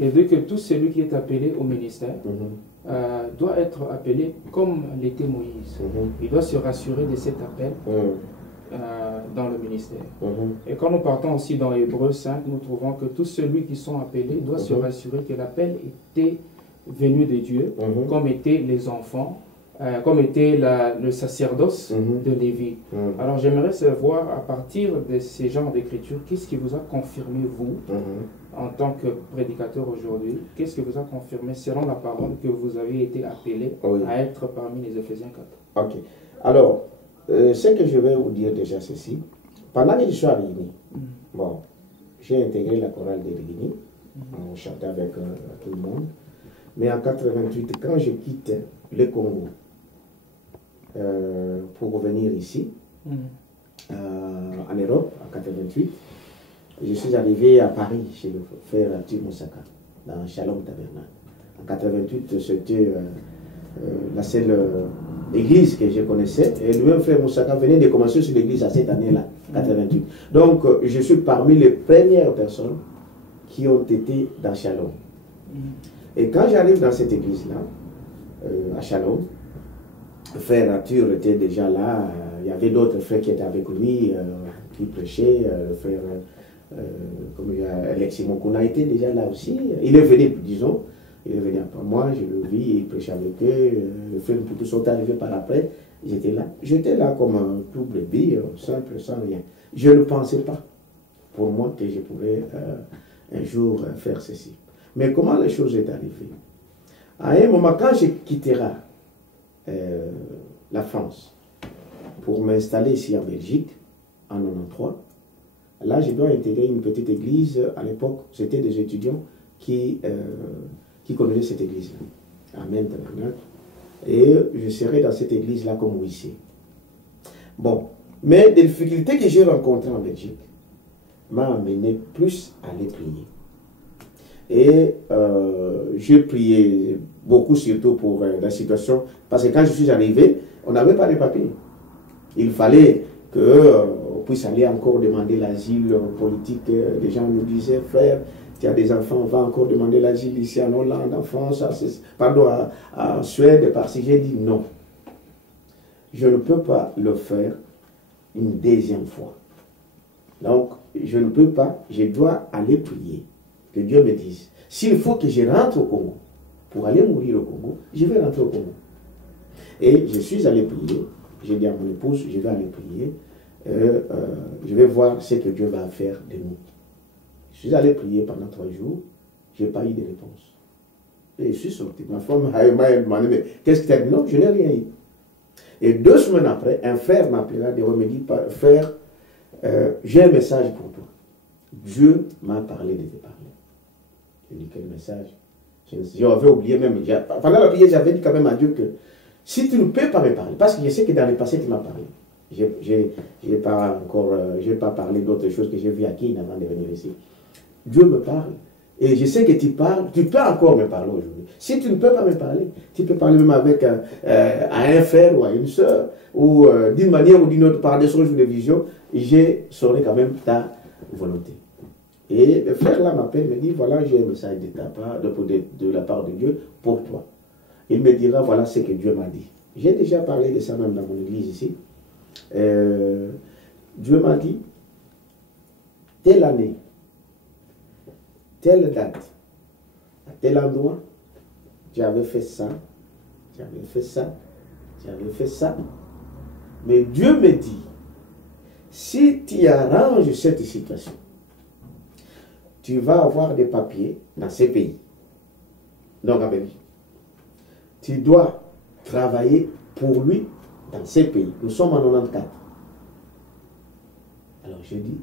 il dit que tout celui qui est appelé au ministère doit être appelé comme l'était Moïse. Il doit se rassurer de cet appel dans le ministère. Et quand nous partons aussi dans Hébreux 5, nous trouvons que tous ceux qui sont appelés doivent se rassurer que l'appel était venu de Dieu, comme étaient les enfants, comme était le sacerdoce de Lévi. Alors j'aimerais savoir, à partir de ces genres d'écriture, qu'est-ce qui vous a confirmé, vous, en tant que prédicateur aujourd'hui, qu'est-ce qui vous a confirmé, selon la parole, que vous avez été appelé à être parmi les Éphésiens 4? Ok. Alors, ce que je vais vous dire déjà ceci, pendant que je suis à Rigny, bon, j'ai intégré la chorale de Rigny, on chantait avec tout le monde, mais en 88, quand je quitte le Congo pour revenir ici, en Europe, en 88, je suis arrivé à Paris, chez le frère Arthur Moussaka, dans Shalom Tabernacle. En 88, c'était la seule église que je connaissais. Et lui-même, frère Moussaka, venait de commencer sur l'église à cette année-là, 88. Donc, je suis parmi les premières personnes qui ont été dans Shalom. Et quand j'arrive dans cette église-là, à Shalom, le frère Arthur était déjà là. Il y avait d'autres frères qui étaient avec lui, qui prêchaient. Le frère Alexis Mokuna était déjà là aussi. Il est venu, disons, il est venu après moi, je le vis, il prêchait avec eux. Le frère Poutou sont arrivés par après. J'étais là. J'étais là comme un tout bébé, simple, sans rien. Je ne pensais pas, pour moi, que je pourrais un jour faire ceci. Mais comment les choses sont arrivées? À un moment, quand je quitterai la France pour m'installer ici en Belgique, en 93, là, je dois intégrer une petite église. À l'époque, c'était des étudiants qui connaissaient cette église-là. Amen. Et je serai dans cette église-là comme huissier. Bon, mais des difficultés que j'ai rencontrées en Belgique m'a amené plus à aller prier. Et j'ai prié beaucoup, surtout pour la situation, parce que quand je suis arrivé, on n'avait pas de papiers. Il fallait qu'on puisse aller encore demander l'asile politique. Les gens nous disaient, frère, tu as des enfants, on va encore demander l'asile ici en Hollande, en France, en Suède, parce que j'ai dit non. Je ne peux pas le faire une deuxième fois. Donc, je ne peux pas, je dois aller prier. Que Dieu me dise, s'il faut que je rentre au Congo, pour aller mourir au Congo, je vais rentrer au Congo. Et je suis allé prier, j'ai dit à mon épouse, je vais aller prier, je vais voir ce que Dieu va faire de nous. Je suis allé prier pendant 3 jours, je n'ai pas eu de réponse. Et je suis sorti. Ma femme m'a demandé, mais qu'est-ce que tu as dit? Non, je n'ai rien eu. Et 2 semaines après, un frère m'appela et me dit, frère, j'ai un message pour toi. Dieu m'a parlé de te parler. J'ai dit, quel message? J'avais oublié même. Pendant la prière, j'avais dit quand même à Dieu que si tu ne peux pas me parler, parce que je sais que dans le passé, tu m'as parlé. Je n'ai pas parlé d'autres choses que j'ai vues à Kin avant de venir ici. Dieu me parle. Et je sais que tu parles, tu peux encore me parler aujourd'hui. Si tu ne peux pas me parler, tu peux parler même avec à un frère ou à une soeur, ou d'une manière ou d'une autre, par des songes ou des visions, je saurai quand même ta volonté. Et le frère là m'appelle, me dit, voilà, j'ai un message de ta part, de la part de Dieu pour toi. Il me dira, voilà ce que Dieu m'a dit. J'ai déjà parlé de ça même dans mon église ici. Dieu m'a dit, telle année, telle date, à tel endroit, j'avais fait ça, j'avais fait ça, j'avais fait ça. Mais Dieu me dit, si tu arranges cette situation, tu vas avoir des papiers dans ces pays. Donc en Belgique. Tu dois travailler pour lui dans ces pays. Nous sommes en 94. Alors je dis,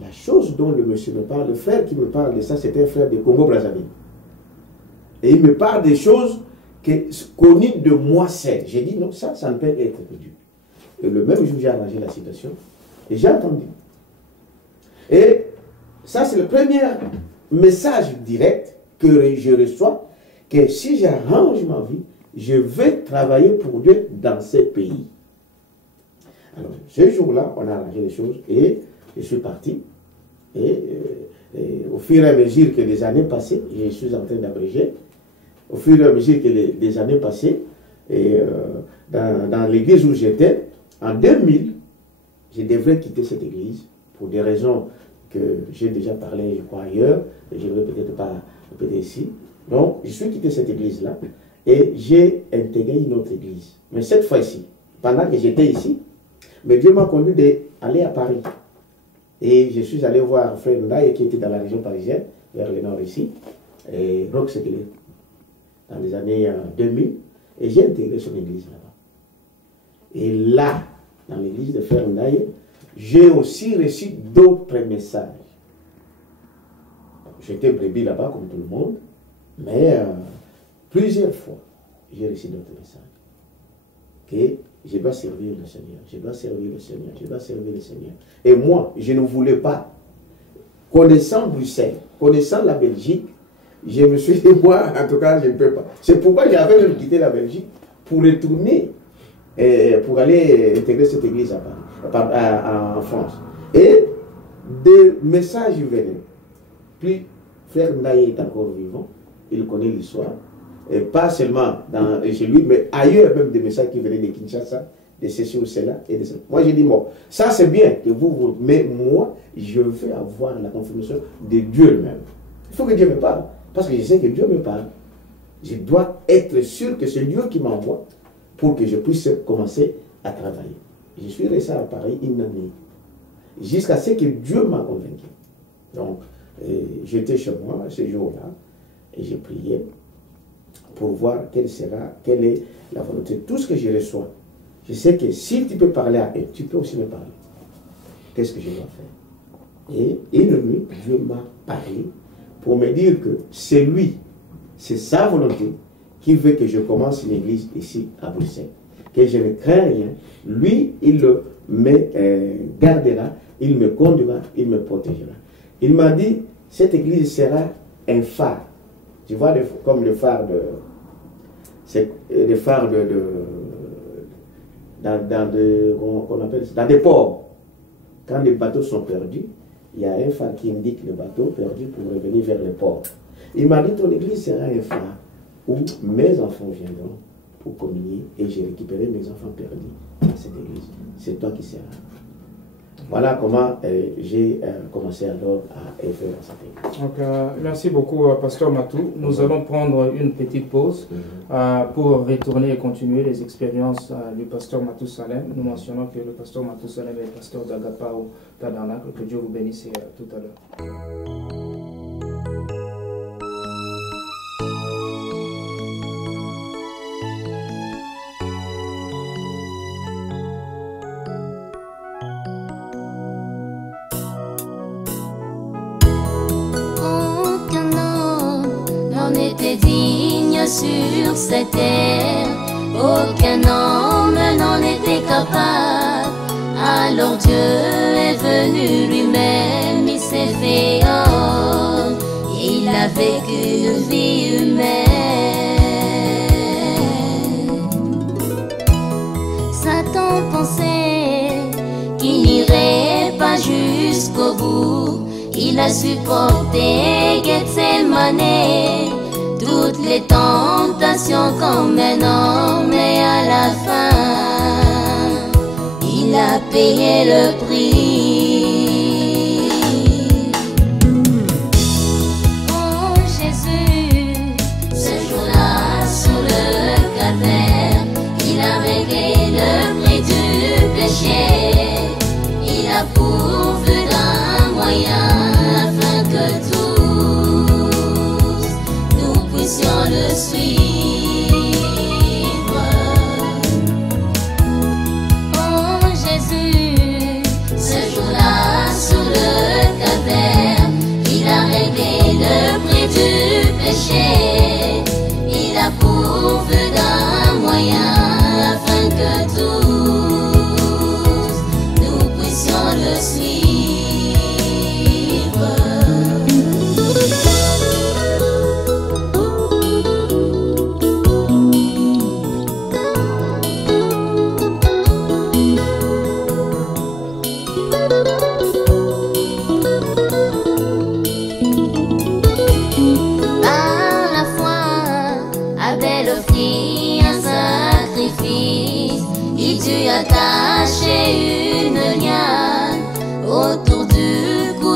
la chose dont le monsieur me parle, le frère qui me parle de ça, c'était un frère de Congo-Brazzaville. Et il me parle des choses connues de moi seul. J'ai dit, non, ça ne peut être que Dieu. Et le même jour, j'ai arrangé la situation. Et j'ai entendu. Et ça, c'est le premier message direct que je reçois, que si j'arrange ma vie, je vais travailler pour Dieu dans ces pays. Alors, ce jour-là, on a arrangé les choses et je suis parti. Et au fur et à mesure que les années passaient, je suis en train d'abréger, au fur et à mesure que les années passaient, et dans l'église où j'étais, en 2000, je devrais quitter cette église pour des raisons que j'ai déjà parlé, je crois, ailleurs, et je ne vais peut-être pas répéter ici. Donc, je suis quitté cette église-là et j'ai intégré une autre église. Mais cette fois-ci, pendant que j'étais ici, mais Dieu m'a conduit d'aller à Paris. Et je suis allé voir frère Ndaye qui était dans la région parisienne, vers le nord ici, et Rock Sekelé, dans les années 2000, et j'ai intégré son église là-bas. Et là, dans l'église de frère Ndaye, j'ai aussi reçu d'autres messages. J'étais brebis là-bas comme tout le monde, mais plusieurs fois, j'ai reçu d'autres messages. Que je dois servir le Seigneur, je dois servir le Seigneur, je dois servir le Seigneur. Et moi, je ne voulais pas. Connaissant Bruxelles, connaissant la Belgique, je me suis dit, moi, en tout cas, je ne peux pas. C'est pourquoi j'avais même quitté la Belgique pour retourner, pour aller intégrer cette église en France. Et des messages venaient. Puis, frère Ndaye est encore vivant, il connaît l'histoire. Et pas seulement chez lui, mais ailleurs même des messages qui venaient de Kinshasa, de ceci ou cela. Et de cela. Moi, j'ai dit, bon, ça c'est bien que vous, mais moi, je veux avoir la confirmation de Dieu lui-même. Il faut que Dieu me parle, parce que je sais que Dieu me parle. Je dois être sûr que c'est Dieu qui m'envoie pour que je puisse commencer à travailler. Je suis resté à Paris une année, jusqu'à ce que Dieu m'a convaincu. Donc, j'étais chez moi ce jour-là, et j'ai prié pour voir quelle est la volonté. Tout ce que je reçois, je sais que si tu peux parler à elle, tu peux aussi me parler. Qu'est-ce que je dois faire? Et une nuit, Dieu m'a parlé pour me dire que c'est lui, c'est sa volonté qui veut que je commence une église ici à Bruxelles. Que je ne crains rien. Lui, il me gardera, il me conduira, il me protégera. Il m'a dit, cette église sera un phare. Tu vois, comme le phare de... C'est le phare dans des ports. Quand les bateaux sont perdus, il y a un phare qui indique le bateau perdu pour revenir vers le port. Il m'a dit, ton église sera un phare où mes enfants viendront pour communier et j'ai récupéré mes enfants perdus dans cette église. C'est toi qui seras. Voilà comment j'ai commencé alors à œuvrer dans cette église. Donc, merci beaucoup, Pasteur Matou. Nous allons prendre une petite pause pour retourner et continuer les expériences du Pasteur Matou Salem. Nous mentionnons que le Pasteur Matou Salem est pasteur d'Agapao Tabernacle. Que Dieu vous bénisse tout à l'heure. Digne sur cette terre, aucun homme n'en était capable. Alors Dieu est venu lui-même, il s'est fait homme, il a vécu une vie humaine. Satan pensait qu'il n'irait pas jusqu'au bout, il a supporté Gethsemane, toutes les tentations comme un homme, et à la fin, il a payé le prix. Oh Jésus, ce jour-là, sous le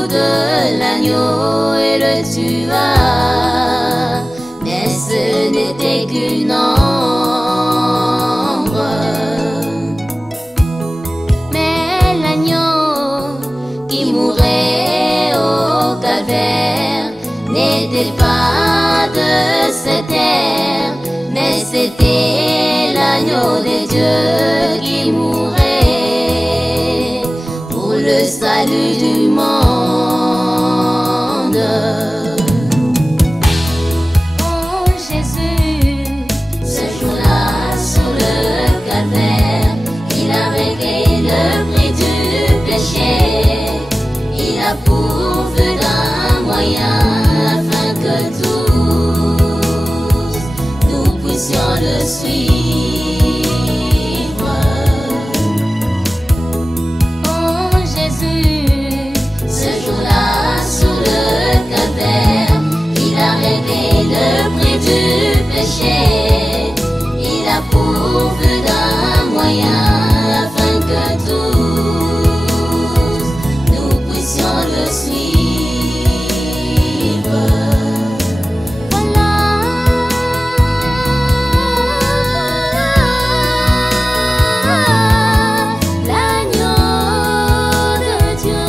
de l'agneau et le tua, mais ce n'était qu'une ombre. Mais l'agneau qui mourait au calvaire n'était pas de cette terre, mais c'était l'agneau des dieux qui mourait pour le salut du monde. Oh Jésus, ce jour-là sur le calvaire, il a réglé le prix du péché. Il a pourvu d'un moyen afin que tous nous puissions le suivre. Oh Jésus, ce jour-là sur le calvaire, il a réglé le prix du péché. Il a pourvu d'un moyen afin que tous nous puissions le suivre. Voilà l'agneau de Dieu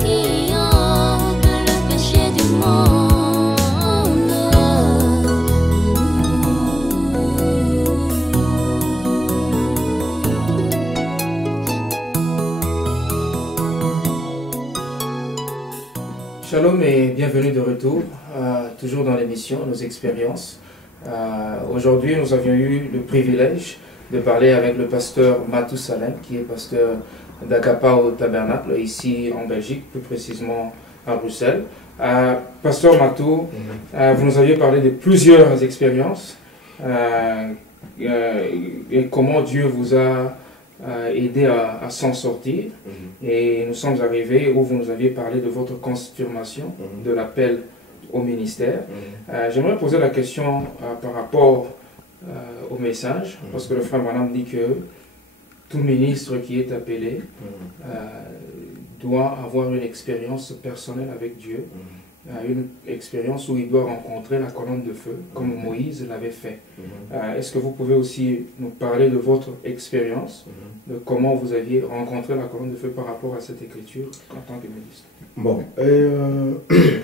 qui ôte le péché du monde. Shalom et bienvenue de retour, toujours dans l'émission Nos expériences. Aujourd'hui, nous avions eu le privilège de parler avec le pasteur Matou Salem, qui est pasteur d'Agapa au Tabernacle, ici en Belgique, plus précisément à Bruxelles. Pasteur Matou, vous nous aviez parlé de plusieurs expériences et comment Dieu vous a aidé à s'en sortir. Et nous sommes arrivés où vous nous aviez parlé de votre confirmation, de l'appel au ministère. J'aimerais poser la question par rapport au message, parce que le frère Branham dit que tout ministre qui est appelé doit avoir une expérience personnelle avec Dieu, une expérience où il doit rencontrer la colonne de feu, comme Moïse l'avait fait. Est-ce que vous pouvez aussi nous parler de votre expérience, de comment vous aviez rencontré la colonne de feu par rapport à cette écriture en tant que ministre? Bon,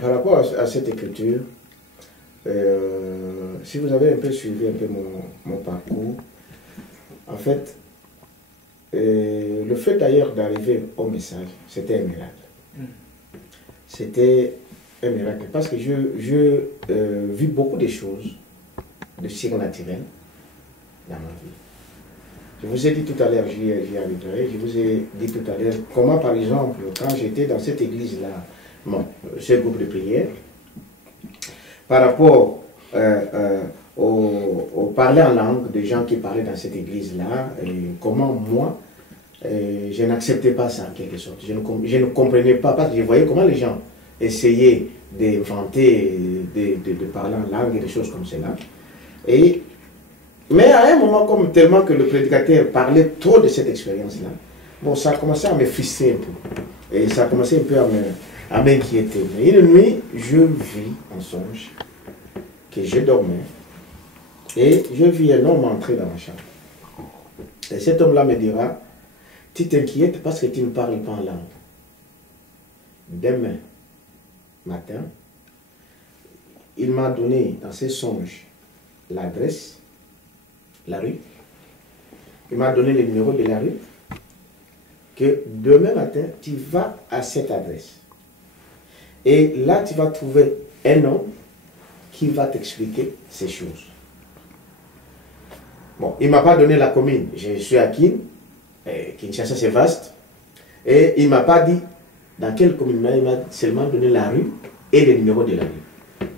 par rapport à cette écriture, si vous avez un peu suivi un peu mon parcours, en fait, le fait d'ailleurs d'arriver au message, c'était un miracle. C'était un miracle parce que je vis beaucoup de choses de surnaturel dans ma vie. Je vous ai dit tout à l'heure, j'y arriverai, je vous ai dit tout à l'heure comment par exemple, quand j'étais dans cette église-là, bon, ce groupe de prière, par rapport au parler en langue des gens qui parlaient dans cette église-là, comment moi, je n'acceptais pas ça en quelque sorte. Je ne comprenais pas, parce que je voyais comment les gens essayaient d'inventer, de parler en langue et des choses comme cela. Mais à un moment, comme tellement que le prédicateur parlait trop de cette expérience-là, bon, ça a commencé à me frustrer un peu. Et ça a commencé un peu à m'inquiéter. Mais une nuit, je vis en songe que je dormais et je vis un homme entrer dans ma chambre. Et cet homme-là me dira, tu t'inquiètes parce que tu ne parles pas en langue. Demain matin, il m'a donné dans ses songes l'adresse, la rue. Il m'a donné le numéro de la rue. Que demain matin, tu vas à cette adresse. Et là, tu vas trouver un homme qui va t'expliquer ces choses. Bon, il ne m'a pas donné la commune. Je suis à Kinshasa, c'est vaste. Et il ne m'a pas dit dans quelle commune. Il m'a seulement donné la rue et le numéro de la rue.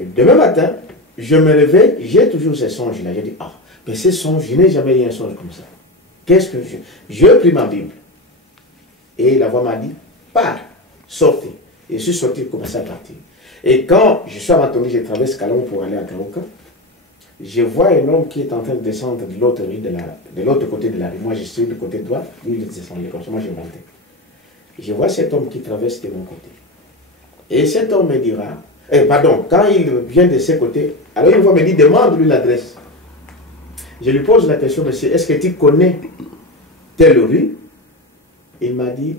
Et demain matin, je me réveille, j'ai toujours ces songes-là. Je dis, ah, mais ces songes, je n'ai jamais eu un songe comme ça. Qu'est-ce que je pris ma Bible. Et la voix m'a dit, pars, sortez. Et je suis sorti, je commençais à partir. Et quand je suis à Matongui, je traverse Kalon pour aller à Kaoka, je vois un homme qui est en train de descendre de l'autre côté de la rue. Moi, je suis du côté droit, lui, il descend comme ça, moi, j'ai monté. je vois cet homme qui traverse de mon côté. Et cet homme me dira, quand il vient de ce côté, alors il va me dire, demande-lui l'adresse. Je lui pose la question, monsieur, est-ce que tu connais telle rue? Il m'a dit,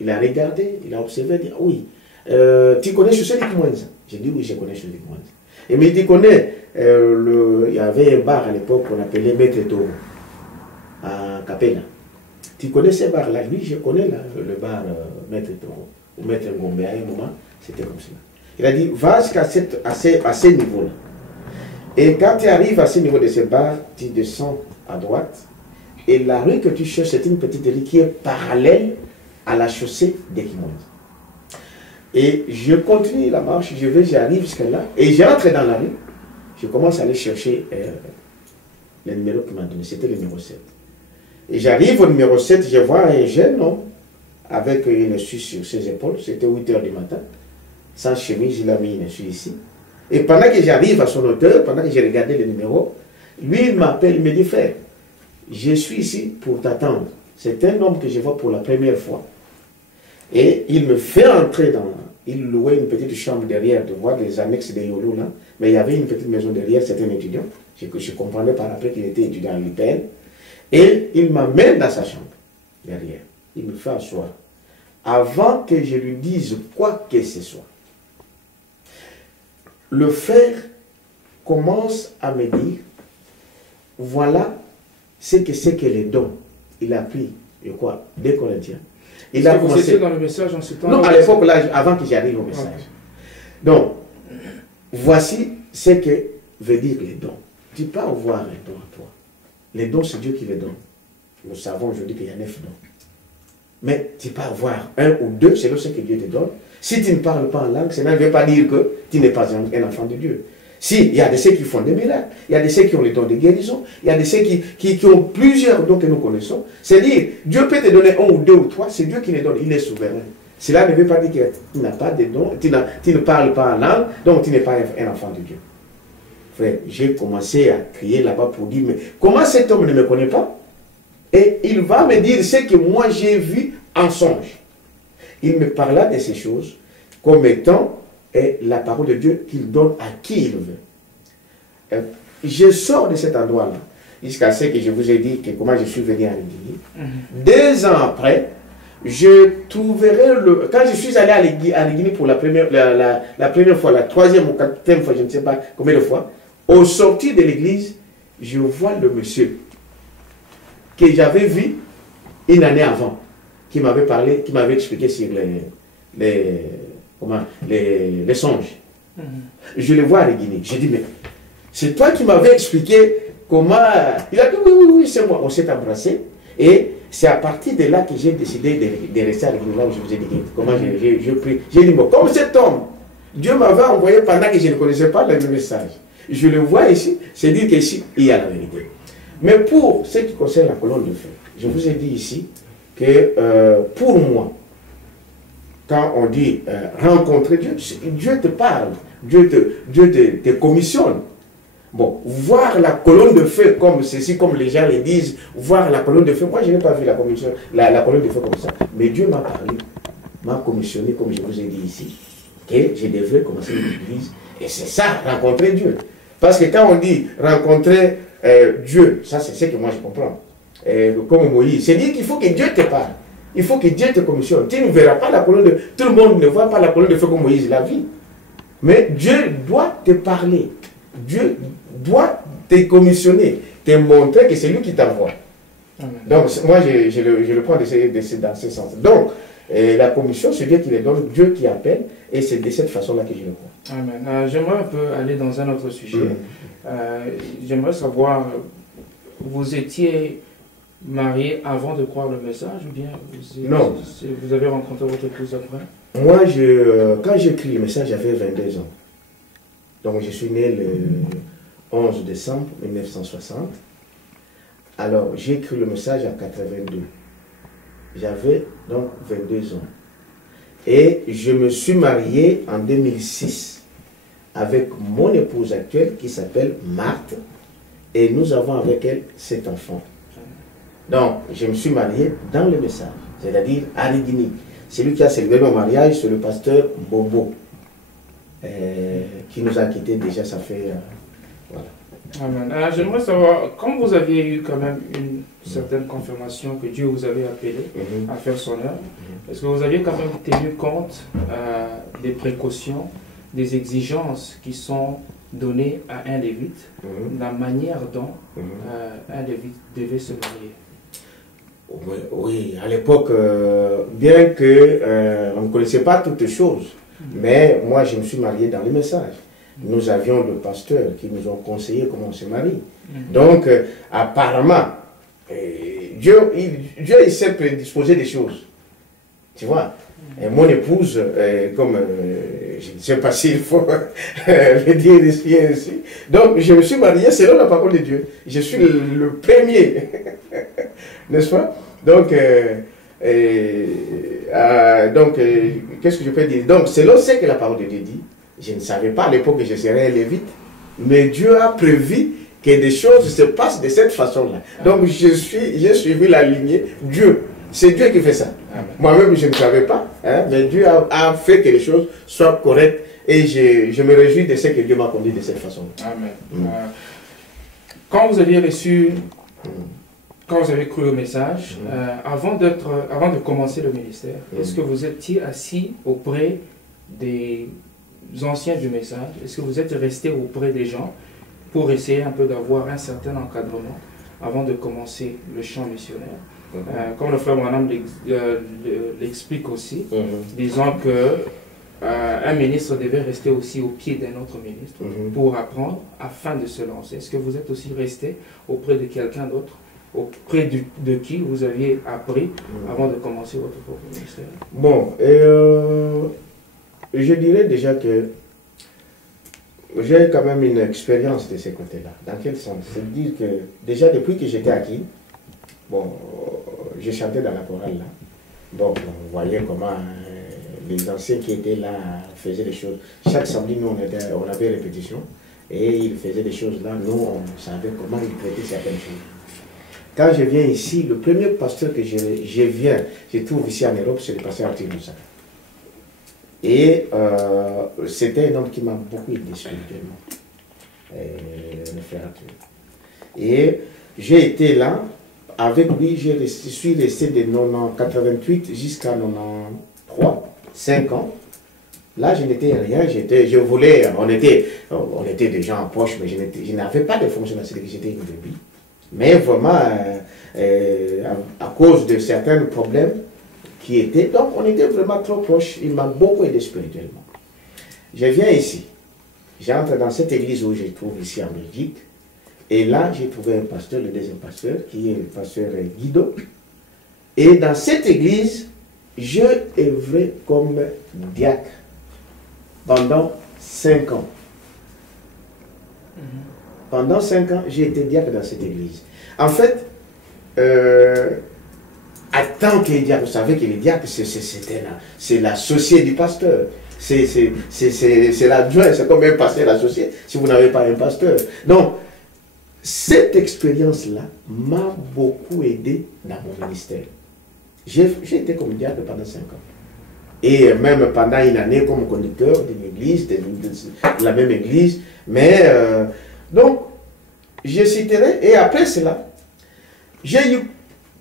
il a regardé, il a observé, il dit, oui. Tu connais Chouselik Mwenza? J'ai dit, oui, je connais Chouselik Mwenza. Et mais tu connais, il y avait un bar à l'époque qu'on appelait Maître Toro, à Capella. Tu connais ce bar-là? Oui, je connais le bar Maître Toro, ou Maître Ngombe, à un moment, c'était comme cela. Il a dit, va jusqu'à ce niveau-là. Et quand tu arrives à ce niveau de ce bar, tu descends à droite, et la rue que tu cherches, c'est une petite rue qui est parallèle à la chaussée de Kimwenza. Et je continue la marche, j'arrive jusqu'à là, et j'entre dans la rue, je commence à aller chercher le numéro qu'il m'a donné, c'était le numéro 7. Et j'arrive au numéro 7, je vois un jeune homme avec une essuie sur ses épaules, c'était 8 h du matin, sans chemise, il a mis une essuie ici. Et pendant que j'arrive à son hauteur, pendant que j'ai regardé le numéro, lui il m'appelle, il me dit, frère, je suis ici pour t'attendre. C'est un homme que je vois pour la première fois. Et il me fait entrer dans... Il louait une petite chambre derrière, de voir des annexes de Yolo là. Mais il y avait une petite maison derrière, c'était un étudiant. Je comprenais par après qu'il était étudiant à l'IPN. Et il m'amène dans sa chambre, derrière. Il me fait asseoir. Avant que je lui dise quoi que ce soit, le frère commence à me dire, voilà ce que c'est que les dons. Il a pris, je crois, 2 Corinthiens. Il a commencé... Vous étiez dans le message en ce temps? Non, à l'époque, là, avant que j'arrive au message. Okay. Donc, voici ce que veut dire les dons. Tu peux avoir un don à toi. Les dons, c'est Dieu qui les donne. Nous savons aujourd'hui qu'il y a 9 dons. Mais tu peux avoir 1 ou 2, c'est ce que Dieu te donne. Si tu ne parles pas en langue, cela ne veut pas dire que tu n'es pas un enfant de Dieu. Si, il y a de ceux qui font des miracles, il y a de ceux qui ont les dons de guérison, il y a de ceux qui ont plusieurs dons que nous connaissons. C'est-à-dire, Dieu peut te donner 1 ou 2 ou 3, c'est Dieu qui les donne, il est souverain. Cela ne veut pas dire que tu n'as pas de dons, tu ne parles pas en langue, donc tu n'es pas un enfant de Dieu. Frère, j'ai commencé à crier là-bas pour dire, mais comment cet homme ne me connaît pas? Et il va me dire ce que moi j'ai vu en songe. Il me parla de ces choses comme étant la parole de Dieu qu'il donne à qui il veut. Je sors de cet endroit-là, jusqu'à ce que je vous ai dit que comment je suis venu à Liguini. 2 ans après, je trouverai quand je suis allé à Liguini pour la première fois, la 3e ou 4e fois, je ne sais pas combien de fois, au sortir de l'église, je vois le monsieur que j'avais vu une année avant, qui m'avait parlé, qui m'avait expliqué sur les songes. Je le vois à Liguini. Je dis, mais c'est toi qui m'avais expliqué comment... Il a dit, oui, c'est moi. On s'est embrassé. Et c'est à partir de là que j'ai décidé de rester à Liguini, là où je vous ai dit comment j'ai pris. J'ai dit, bon, comme cet homme, Dieu m'avait envoyé pendant que je ne connaissais pas le message. Je le vois ici, c'est dire qu'ici, il y a la vérité. Mais pour ce qui concerne la colonne de feu, je vous ai dit ici que pour moi, quand on dit rencontrer Dieu, Dieu te parle, Dieu te commissionne. Bon, voir la colonne de feu comme ceci, comme les gens le disent, voir la colonne de feu, moi je n'ai pas vu la colonne de feu comme ça, mais Dieu m'a parlé, m'a commissionné, comme je vous ai dit ici, que je devrais commencer l'église, et c'est ça, rencontrer Dieu. Parce que quand on dit rencontrer Dieu, ça c'est ce que moi je comprends, comme Moïse, c'est dire qu'il faut que Dieu te parle. Il faut que Dieu te commissionne. Tu ne verras pas la colonne de feu. Tout le monde ne voit pas la colonne de feu comme Moïse l'a vu. Mais Dieu doit te parler. Dieu doit te commissionner, te montrer que c'est lui qui t'envoie. Donc, moi, je le prends dans ce sens. Donc, la commission, c'est Dieu qui les donne, Dieu qui appelle, et c'est de cette façon-là que je le crois. Amen. J'aimerais un peu aller dans un autre sujet. J'aimerais savoir, vous étiez marié avant de croire le message ou bien vous avez rencontré votre épouse après? Moi, quand j'ai écrit le message, j'avais 22 ans. Donc, je suis né le 11 décembre 1960. Alors, j'ai écrit le message à 82. J'avais donc 22 ans. Et je me suis marié en 2006 avec mon épouse actuelle qui s'appelle Marthe. Et nous avons avec elle 7 enfants. Donc, je me suis marié dans le message, c'est-à-dire à Liguini. Celui qui a célébré mon mariage, c'est le pasteur Bobo, qui nous a quittés déjà, ça fait... voilà. Amen. J'aimerais savoir, quand vous aviez eu quand même une certaine confirmation que Dieu vous avait appelé à faire son œuvre, est-ce que vous aviez quand même tenu compte des précautions, des exigences qui sont données à un lévite, la manière dont un lévite devait se marier? Oui, à l'époque, bien que on ne connaissait pas toutes les choses, mais moi je me suis marié dans les messages. Nous avions le pasteur qui nous ont conseillé comment on se marie. Donc, apparemment, Dieu il s'est prédisposé des choses. Tu vois, et mon épouse, comme je ne sais pas s'il faut le dire ici et ainsi. Donc, je me suis marié selon la parole de Dieu. Je suis le premier, n'est-ce pas? Donc, qu'est-ce que je peux dire? Donc, selon ce que la parole de Dieu dit, je ne savais pas à l'époque que je serais un lévite, mais Dieu a prévu que des choses se passent de cette façon-là. Donc, j'ai suivi la lignée. Dieu, c'est Dieu qui fait ça. Moi-même, je ne savais pas, hein, mais Dieu a fait que les choses soient correctes et je me réjouis de ce que Dieu m'a conduit de cette façon. Amen. Quand vous aviez reçu, quand vous avez cru au message, avant de commencer le ministère, est-ce que vous étiez assis auprès des anciens du message? Est-ce que vous êtes resté auprès des gens pour essayer un peu d'avoir un certain encadrement avant de commencer le champ missionnaire? Comme le frère Branham l'explique aussi, disant que un ministre devait rester aussi au pied d'un autre ministre pour apprendre afin de se lancer. Est-ce que vous êtes aussi resté auprès de quelqu'un d'autre, auprès de qui vous aviez appris avant de commencer votre propre ministère? Bon, je dirais déjà que j'ai quand même une expérience de ces côtés-là. Dans quel sens? C'est-à-dire que déjà depuis que j'étais acquis, bon, je chantais dans la chorale là. Donc, on voyait comment les anciens qui étaient là faisaient des choses. Chaque samedi, nous, on avait répétition. Et ils faisaient des choses là. Nous, on savait comment ils traitaient certaines choses. Quand je viens ici, le premier pasteur que je trouve ici en Europe, c'est le pasteur Arthur Moussa. Et c'était un homme qui m'a beaucoup aidé spirituellement. Le frère Arthur. Et j'ai été là. Avec lui, je suis resté de 88 jusqu'à 93, 5 ans. Là, je n'étais rien, on était des gens en poche, mais je n'avais pas de fonction dans cette j'étais une brebis. Mais vraiment, à cause de certains problèmes qui étaient, donc on était vraiment trop proches, il m'a beaucoup aidé spirituellement. Je viens ici, j'entre dans cette église où je trouve ici en Belgique. Et là, j'ai trouvé un pasteur, le deuxième pasteur, qui est le pasteur Guido. Et dans cette église, je œuvrais comme diacre pendant 5 ans. Pendant 5 ans, j'ai été diacre dans cette église. En fait, en tant que diacre, vous savez que les diacres, c'est l'associé du pasteur. C'est l'adjoint, c'est comme un pasteur associé, si vous n'avez pas un pasteur. Donc, cette expérience-là m'a beaucoup aidé dans mon ministère. J'ai été comme diacre pendant 5 ans. Et même pendant une année comme conducteur d'une église, de la même église. Mais, donc, je citerai, et après cela, j'ai eu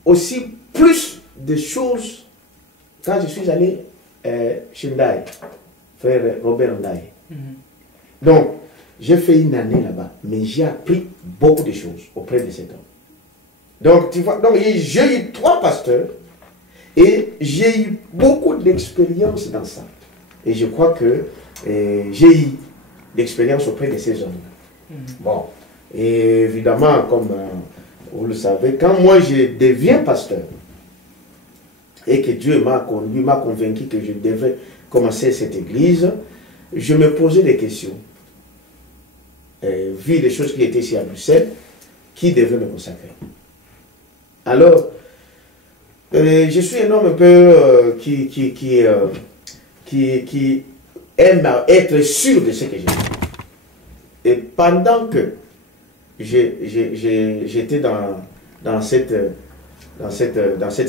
aussi plus de choses quand je suis allé chez Ndaye, frère Robert Ndaye. Donc, j'ai fait une année là-bas, mais j'ai appris beaucoup de choses auprès de cet homme. Donc, tu vois, donc j'ai eu 3 pasteurs et j'ai eu beaucoup d'expérience dans ça. Et je crois que j'ai eu d'expérience auprès de ces hommes-là. Bon, et évidemment, comme vous le savez, quand moi je deviens pasteur et que Dieu m'a conduit, m'a convaincu que je devrais commencer cette église, je me posais des questions. Vu les choses qui étaient ici à Bruxelles, qui devait me consacrer. Alors, je suis un homme un peu qui aime être sûr de ce que j'ai fait. Et pendant que j'étais dans cette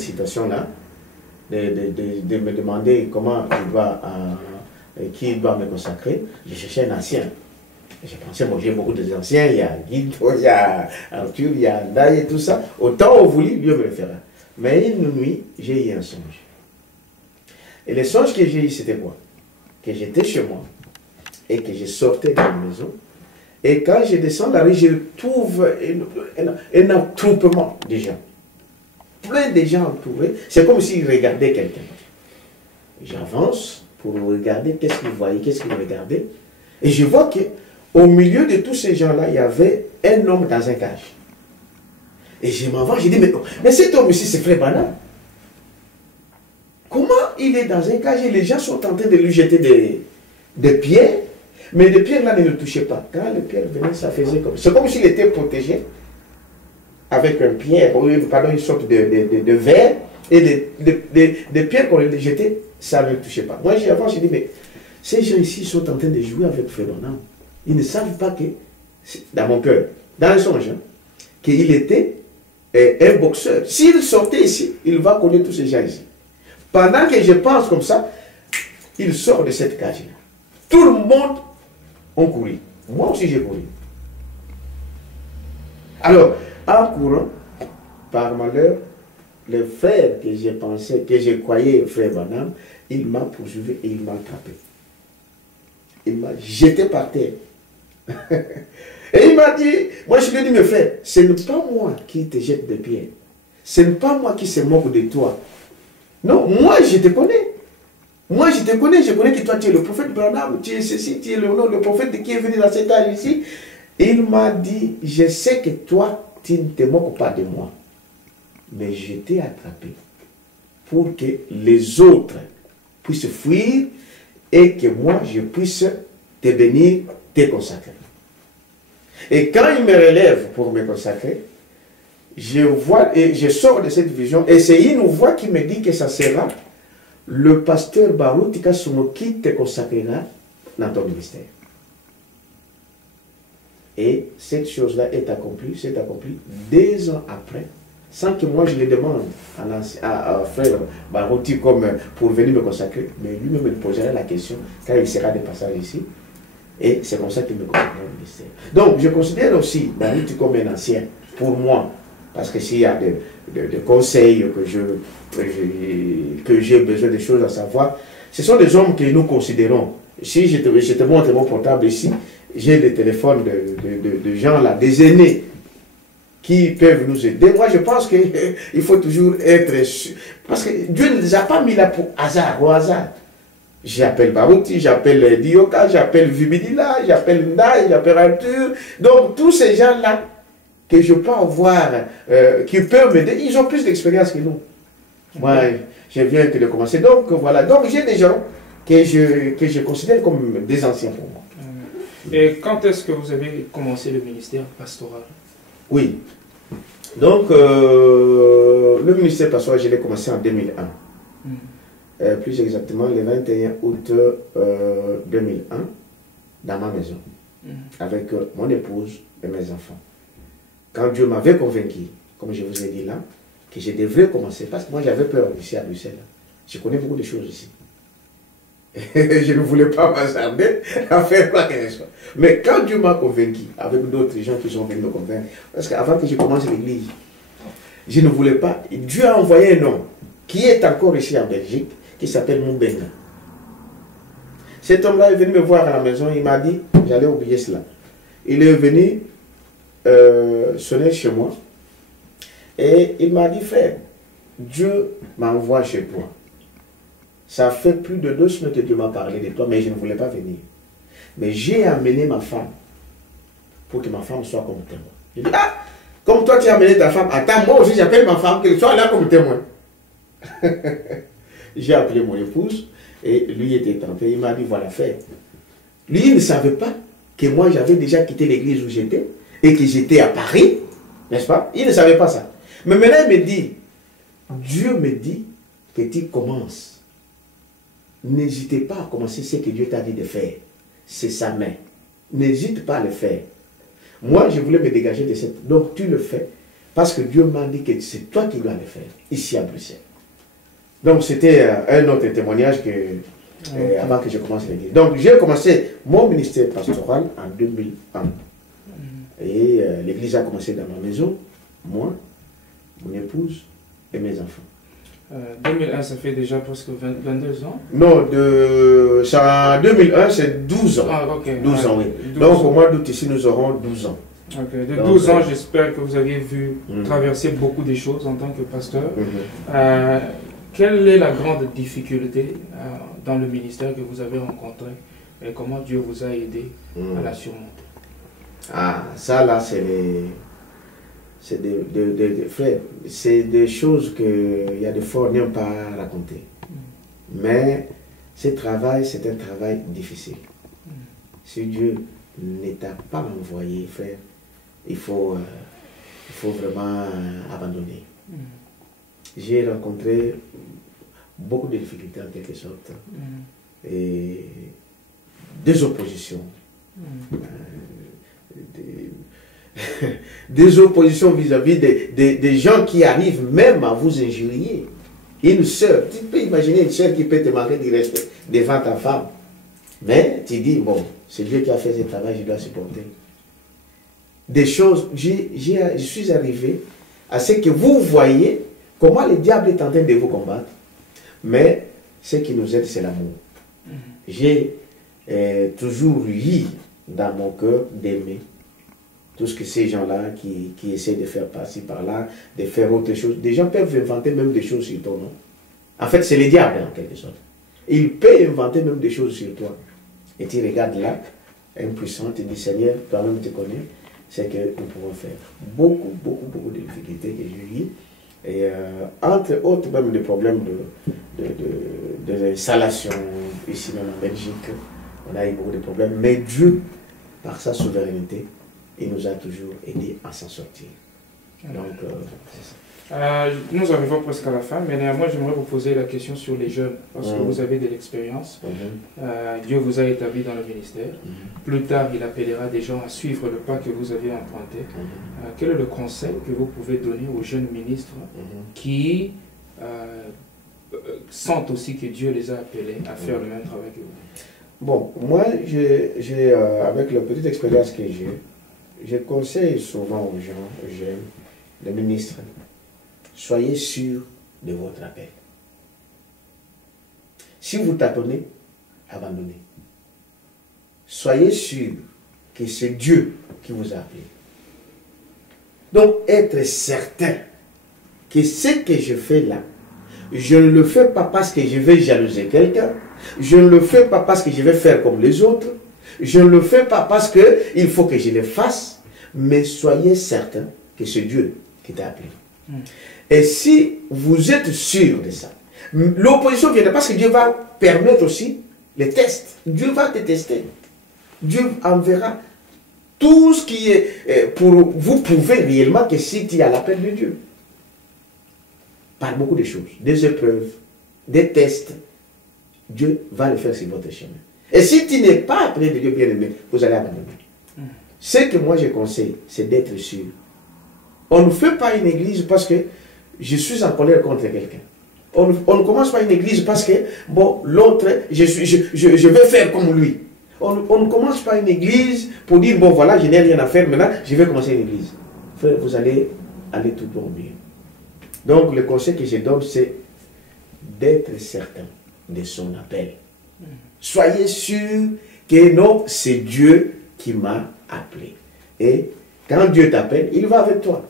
situation-là, de me demander comment qui doit me consacrer, je cherchais un ancien. Je pensais, bon, j'ai beaucoup d'anciens, il y a Guido, il y a Arthur, il y a Ndaï et tout ça. Autant on voulait, Dieu me le fera. Mais une nuit, j'ai eu un songe. Et le songe que j'ai eu, c'était quoi? Que j'étais chez moi et que je sortais de la maison. Et quand je descends la rue, je trouve un attroupement de gens. Plein de gens entourés. C'est comme s'ils regardaient quelqu'un. J'avance pour regarder qu'est-ce qu'ils voyaient, qu'est-ce qu'ils regardaient. Et je vois qu'au milieu de tous ces gens-là, il y avait un homme dans un cage. Et je m'en vais, je dis, mais cet homme ici, c'est Frère Branham. Comment il est dans un cage et les gens sont en train de lui jeter des pierres, mais les pierres là ne le touchaient pas. Quand les pierres venaient, ça faisait comme... C'est comme s'il était protégé avec une pierre, pardon, une sorte de verre, et des pierres qu'on lui jetait, ça ne le touchait pas. Moi, j'avance, je dis, mais ces gens ici sont en train de jouer avec Frère Branham. Ils ne savent pas que, dans mon cœur, dans le songe, hein, qu'il était un boxeur. S'il sortait ici, il va connaître tous ces gens ici. Pendant que je pense comme ça, il sort de cette cage-là. Tout le monde a couru. Moi aussi j'ai couru. Alors, en courant, par malheur, le frère que j'ai pensé, que je croyais Frère Branham, il m'a poursuivi et il m'a attrapé. Il m'a jeté par terre. Et il m'a dit, moi je lui ai dit, mes frères, ce n'est pas moi qui te jette des pierres. Ce n'est pas moi qui se moque de toi. Non, moi je te connais. Moi je te connais, je connais que toi tu es le prophète Branham, tu es ceci, tu es le prophète qui est venu dans cet âge ici. Il m'a dit, je sais que toi, tu ne te moques pas de moi. Mais je t'ai attrapé pour que les autres puissent fuir et que moi je puisse te bénir, te consacrer. Et quand il me relève pour me consacrer, je vois et je sors de cette vision et c'est une voix qui me dit que ça sera le pasteur Baruti Kasumo qui te consacrera dans ton ministère. Et cette chose-là est accomplie, c'est accompli 2 ans après, sans que moi je le demande à frère Baruti comme pour venir me consacrer, mais lui-même me posera la question quand il sera de passage ici. Et c'est comme ça qu'il me consacre au ministère. Donc je considère aussi Baruti comme un ancien pour moi. Parce que s'il y a des conseils que j'ai besoin de choses à savoir, ce sont des hommes que nous considérons. Si je te montre mon portable ici, j'ai le téléphone de gens là, des aînés, qui peuvent nous aider. Moi, je pense qu'il faut toujours être... Parce que Dieu ne les a pas mis là pour hasard, au hasard. J'appelle Baruti, j'appelle Dioka, j'appelle Vibidila, j'appelle Ndaï, j'appelle Arthur. Donc, tous ces gens-là, que je peux avoir, qui peuvent m'aider, ils ont plus d'expérience que nous. Moi, je viens que de commencer. Donc, voilà. Donc, j'ai des gens que je considère comme des anciens pour moi. Et quand est-ce que vous avez commencé le ministère pastoral? Oui. Donc, le ministère pastoral, je l'ai commencé en 2001. Plus exactement, le 21 août 2001, dans ma maison, avec mon épouse et mes enfants. Quand Dieu m'avait convaincu, comme je vous ai dit là, que je devrais commencer, parce que moi j'avais peur ici à Bruxelles. Je connais beaucoup de choses ici. Je ne voulais pas m'attarder à faire quoi que ce soit. Mais quand Dieu m'a convaincu, avec d'autres gens qui sont venus me convaincre, parce qu'avant que je commence l'église, je ne voulais pas. Dieu a envoyé un homme qui est encore ici en Belgique, qui s'appelle Moubenga. Cet homme-là est venu me voir à la maison, il m'a dit, j'allais oublier cela. Il est venu sonner chez moi et il m'a dit, frère, Dieu m'envoie chez toi. Ça fait plus de 2 semaines que Dieu m'a parlé de toi, mais je ne voulais pas venir. Mais j'ai amené ma femme pour que ma femme soit comme témoin. Je dis, ah, comme toi tu as amené ta femme, attends, moi aussi j'appelle ma femme, qu'elle soit là comme témoin. J'ai appelé mon épouse et lui était tenté. Il m'a dit, voilà, frère. Lui, il ne savait pas que moi j'avais déjà quitté l'église où j'étais et que j'étais à Paris, n'est-ce pas? Il ne savait pas ça. Mais maintenant il me dit, Dieu me dit que tu commences. N'hésitez pas à commencer ce que Dieu t'a dit de faire. C'est sa main. N'hésite pas à le faire. Moi, je voulais me dégager de cette... Donc, tu le fais parce que Dieu m'a dit que c'est toi qui dois le faire, ici à Bruxelles. Donc c'était un autre témoignage que, avant que je commence l'église. Donc j'ai commencé mon ministère pastoral en 2001. Et l'église a commencé dans ma maison, moi, mon épouse et mes enfants. 2001, ça fait déjà presque 22 ans. Non, en 2001, c'est 12 ans. Ah, ok. 12 ans, oui. 12 Donc ans. au mois d'août ici, nous aurons 12 ans. Ok. De Donc, 12 ans, j'espère que vous aviez vu Mhm. traverser beaucoup de choses en tant que pasteur. Mhm. Quelle est la grande difficulté dans le ministère que vous avez rencontré et comment Dieu vous a aidé à la surmonter? Ah, ça là, c'est frère, c'est des choses qu'il y a de forts n'aiment pas raconter. Mais ce travail, c'est un travail difficile. Si Dieu ne t'a pas envoyé, frère, il faut vraiment abandonner. J'ai rencontré beaucoup de difficultés en quelque sorte. Et des oppositions. Des oppositions vis-à-vis des gens qui arrivent même à vous injurier. Une sœur, tu peux imaginer une sœur qui peut te manquer du respect devant ta femme. Mais tu dis, bon, c'est Dieu qui a fait ce travail, je dois supporter. Des choses, je suis arrivé à ce que vous voyez comment le diable est en train de vous combattre. Mais ce qui nous aide, c'est l'amour. J'ai toujours eu dans mon cœur d'aimer tout ce que ces gens-là qui essaient de faire par-ci, par-là, de faire autre chose. Des gens peuvent inventer même des choses sur ton nom. En fait, c'est le diable en quelque sorte. Il peut inventer même des choses sur toi. Et tu regardes là, impuissant, tu dis Seigneur, toi-même tu connais, c'est que nous pouvons faire. Beaucoup de difficultés que j'ai eues. Et entre autres, même des problèmes d'installation, ici même en Belgique, on a eu beaucoup de problèmes. Mais Dieu, par sa souveraineté, il nous a toujours aidés à s'en sortir. Donc, c'est ça. Nous arrivons presque à la fin, mais néanmoins, j'aimerais vous poser la question sur les jeunes, parce que vous avez de l'expérience. Dieu vous a établi dans le ministère. Plus tard, il appellera des gens à suivre le pas que vous avez emprunté. Quel est le conseil que vous pouvez donner aux jeunes ministres qui sentent aussi que Dieu les a appelés à faire le même travail que vous? Bon, moi, avec la petite expérience que j'ai, je conseille souvent aux gens, aux jeunes, les ministres, soyez sûrs de votre appel. Si vous tâtonnez, abandonnez. Soyez sûrs que c'est Dieu qui vous a appelé. Donc, être certain que ce que je fais là, je ne le fais pas parce que je vais jalouser quelqu'un, je ne le fais pas parce que je vais faire comme les autres, je ne le fais pas parce qu'il faut que je le fasse, mais soyez certain que c'est Dieu qui t'a appelé. Et si vous êtes sûr de ça, l'opposition viendra parce que Dieu va permettre aussi les tests. Dieu va te tester. Dieu enverra tout ce qui est pour vous prouver réellement que si tu as l'appel de Dieu. Par beaucoup de choses, des épreuves, des tests, Dieu va le faire sur votre chemin. Et si tu n'es pas appelé de Dieu bien-aimé, vous allez abandonner. Ce que moi je conseille, c'est d'être sûr. On ne fait pas une église parce que je suis en colère contre quelqu'un. On ne commence pas une église parce que, bon, l'autre, je vais faire comme lui. On ne commence pas une église pour dire, bon, voilà, je n'ai rien à faire, maintenant, je vais commencer une église. Frère, vous allez aller tout droit bien. Donc, le conseil que je donne, c'est d'être certain de son appel. Soyez sûr que non, c'est Dieu qui m'a appelé. Et quand Dieu t'appelle, il va avec toi.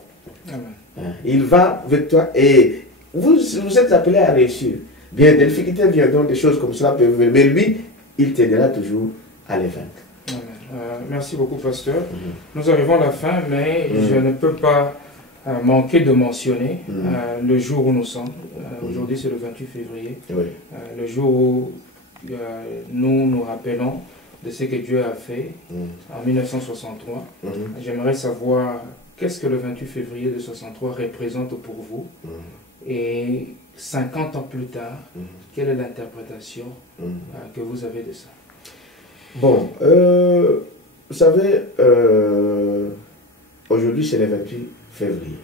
Amen. Il va avec toi et vous êtes appelé à réussir. Bien, des difficultés viendront, des choses comme cela peuvent venir, mais lui, il t'aidera toujours à les vaincre. Amen. Merci beaucoup, pasteur. Nous arrivons à la fin, mais je ne peux pas manquer de mentionner le jour où nous sommes. Aujourd'hui, c'est le 28 février. Oui. Le jour où nous nous rappelons de ce que Dieu a fait en 1963. J'aimerais savoir qu'est-ce que le 28 février de 63 représente pour vous et 50 ans plus tard, quelle est l'interprétation que vous avez de ça? Bon, vous savez, aujourd'hui c'est le 28 février.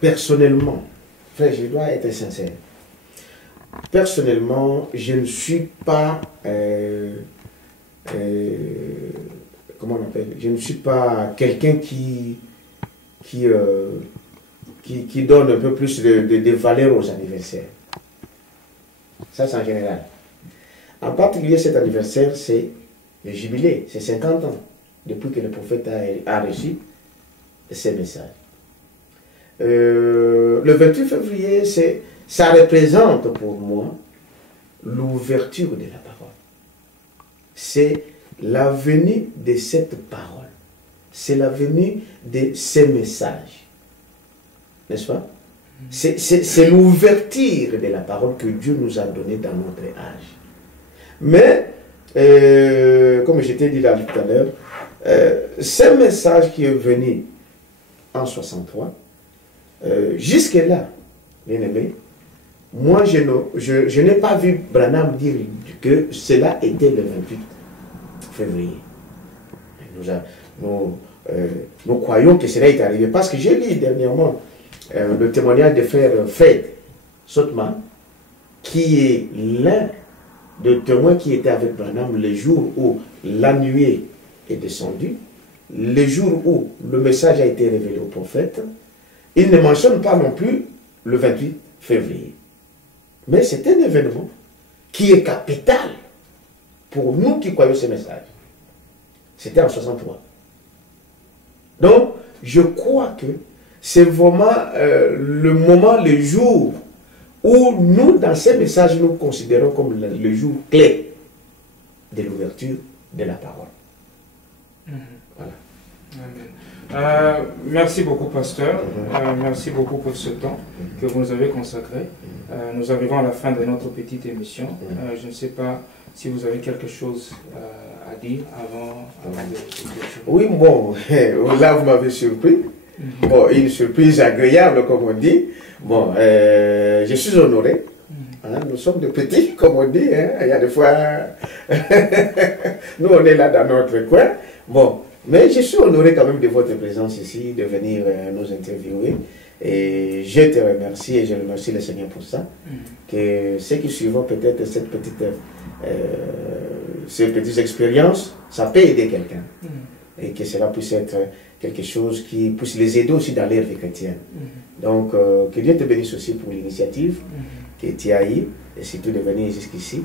Personnellement, frère, je dois être sincère. Personnellement, je ne suis pas, comment on appelle, je ne suis pas quelqu'un qui donne un peu plus de valeur aux anniversaires. Ça, c'est en général. En particulier, cet anniversaire, c'est le jubilé, c'est 50 ans, depuis que le prophète a reçu ces messages. Le 28 février, ça représente pour moi l'ouverture de la parole. C'est la venue de cette parole. C'est la venue de ces messages. N'est-ce pas? C'est l'ouverture de la parole que Dieu nous a donnée dans notre âge. Mais, comme je t'ai dit là tout à l'heure, ce message qui est venu en 63, jusque-là, bien aimé, moi je n'ai pas vu Branham dire que cela était le 28 février. Nous croyons que cela est arrivé parce que j'ai lu dernièrement le témoignage de frère Fred Sotman, qui est l'un des témoins qui était avec Branham le jour où la nuée est descendue, le jour où le message a été révélé au prophète. Il ne mentionne pas non plus le 28 février. Mais c'est un événement qui est capital pour nous qui croyons ce message. C'était en 63. Donc, je crois que c'est vraiment le moment, le jour où nous, dans ces messages, nous considérons comme le jour clé de l'ouverture de la parole. Voilà. Amen. Merci beaucoup, pasteur. Merci beaucoup pour ce temps que vous nous avez consacré. Nous arrivons à la fin de notre petite émission. Je ne sais pas si vous avez quelque chose à dire avant de... Oui, bon, là vous m'avez surpris. Bon, une surprise agréable, comme on dit. Bon, je suis honoré. Nous sommes de petits, comme on dit. Il y a des fois, nous on est là dans notre coin. Bon, mais je suis honoré quand même de votre présence ici, de venir nous interviewer. Et je te remercie et je remercie le Seigneur pour ça. Que ceux qui suivront peut-être ces petites expériences, ça peut aider quelqu'un. Et que cela puisse être quelque chose qui puisse les aider aussi dans leur vie chrétienne. Donc, que Dieu te bénisse aussi pour l'initiative que tu as eue, et surtout de venir jusqu'ici.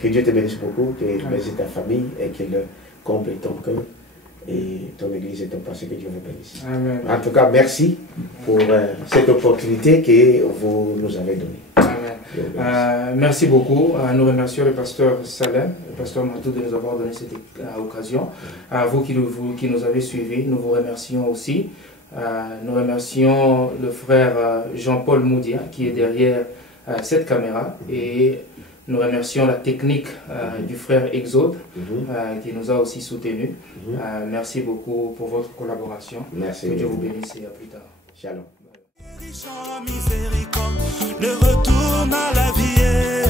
Que Dieu te bénisse beaucoup, que tu bénisses ta famille et qu'il comble ton cœur et ton église et ton passé, que Dieu vous bénisse. Amen. En tout cas, merci pour cette opportunité que vous nous avez donnée. Amen. Merci beaucoup. Nous remercions le pasteur Salem, le pasteur Matou de nous avoir donné cette occasion. À vous qui nous avez suivis, nous vous remercions aussi. Nous remercions le frère Jean-Paul Moudia qui est derrière cette caméra, et nous remercions la technique du frère Exode qui nous a aussi soutenus. Merci beaucoup pour votre collaboration. Merci. Que Dieu vous bénisse et à plus tard. Shalom. Miséricorde, le retourne à la vie.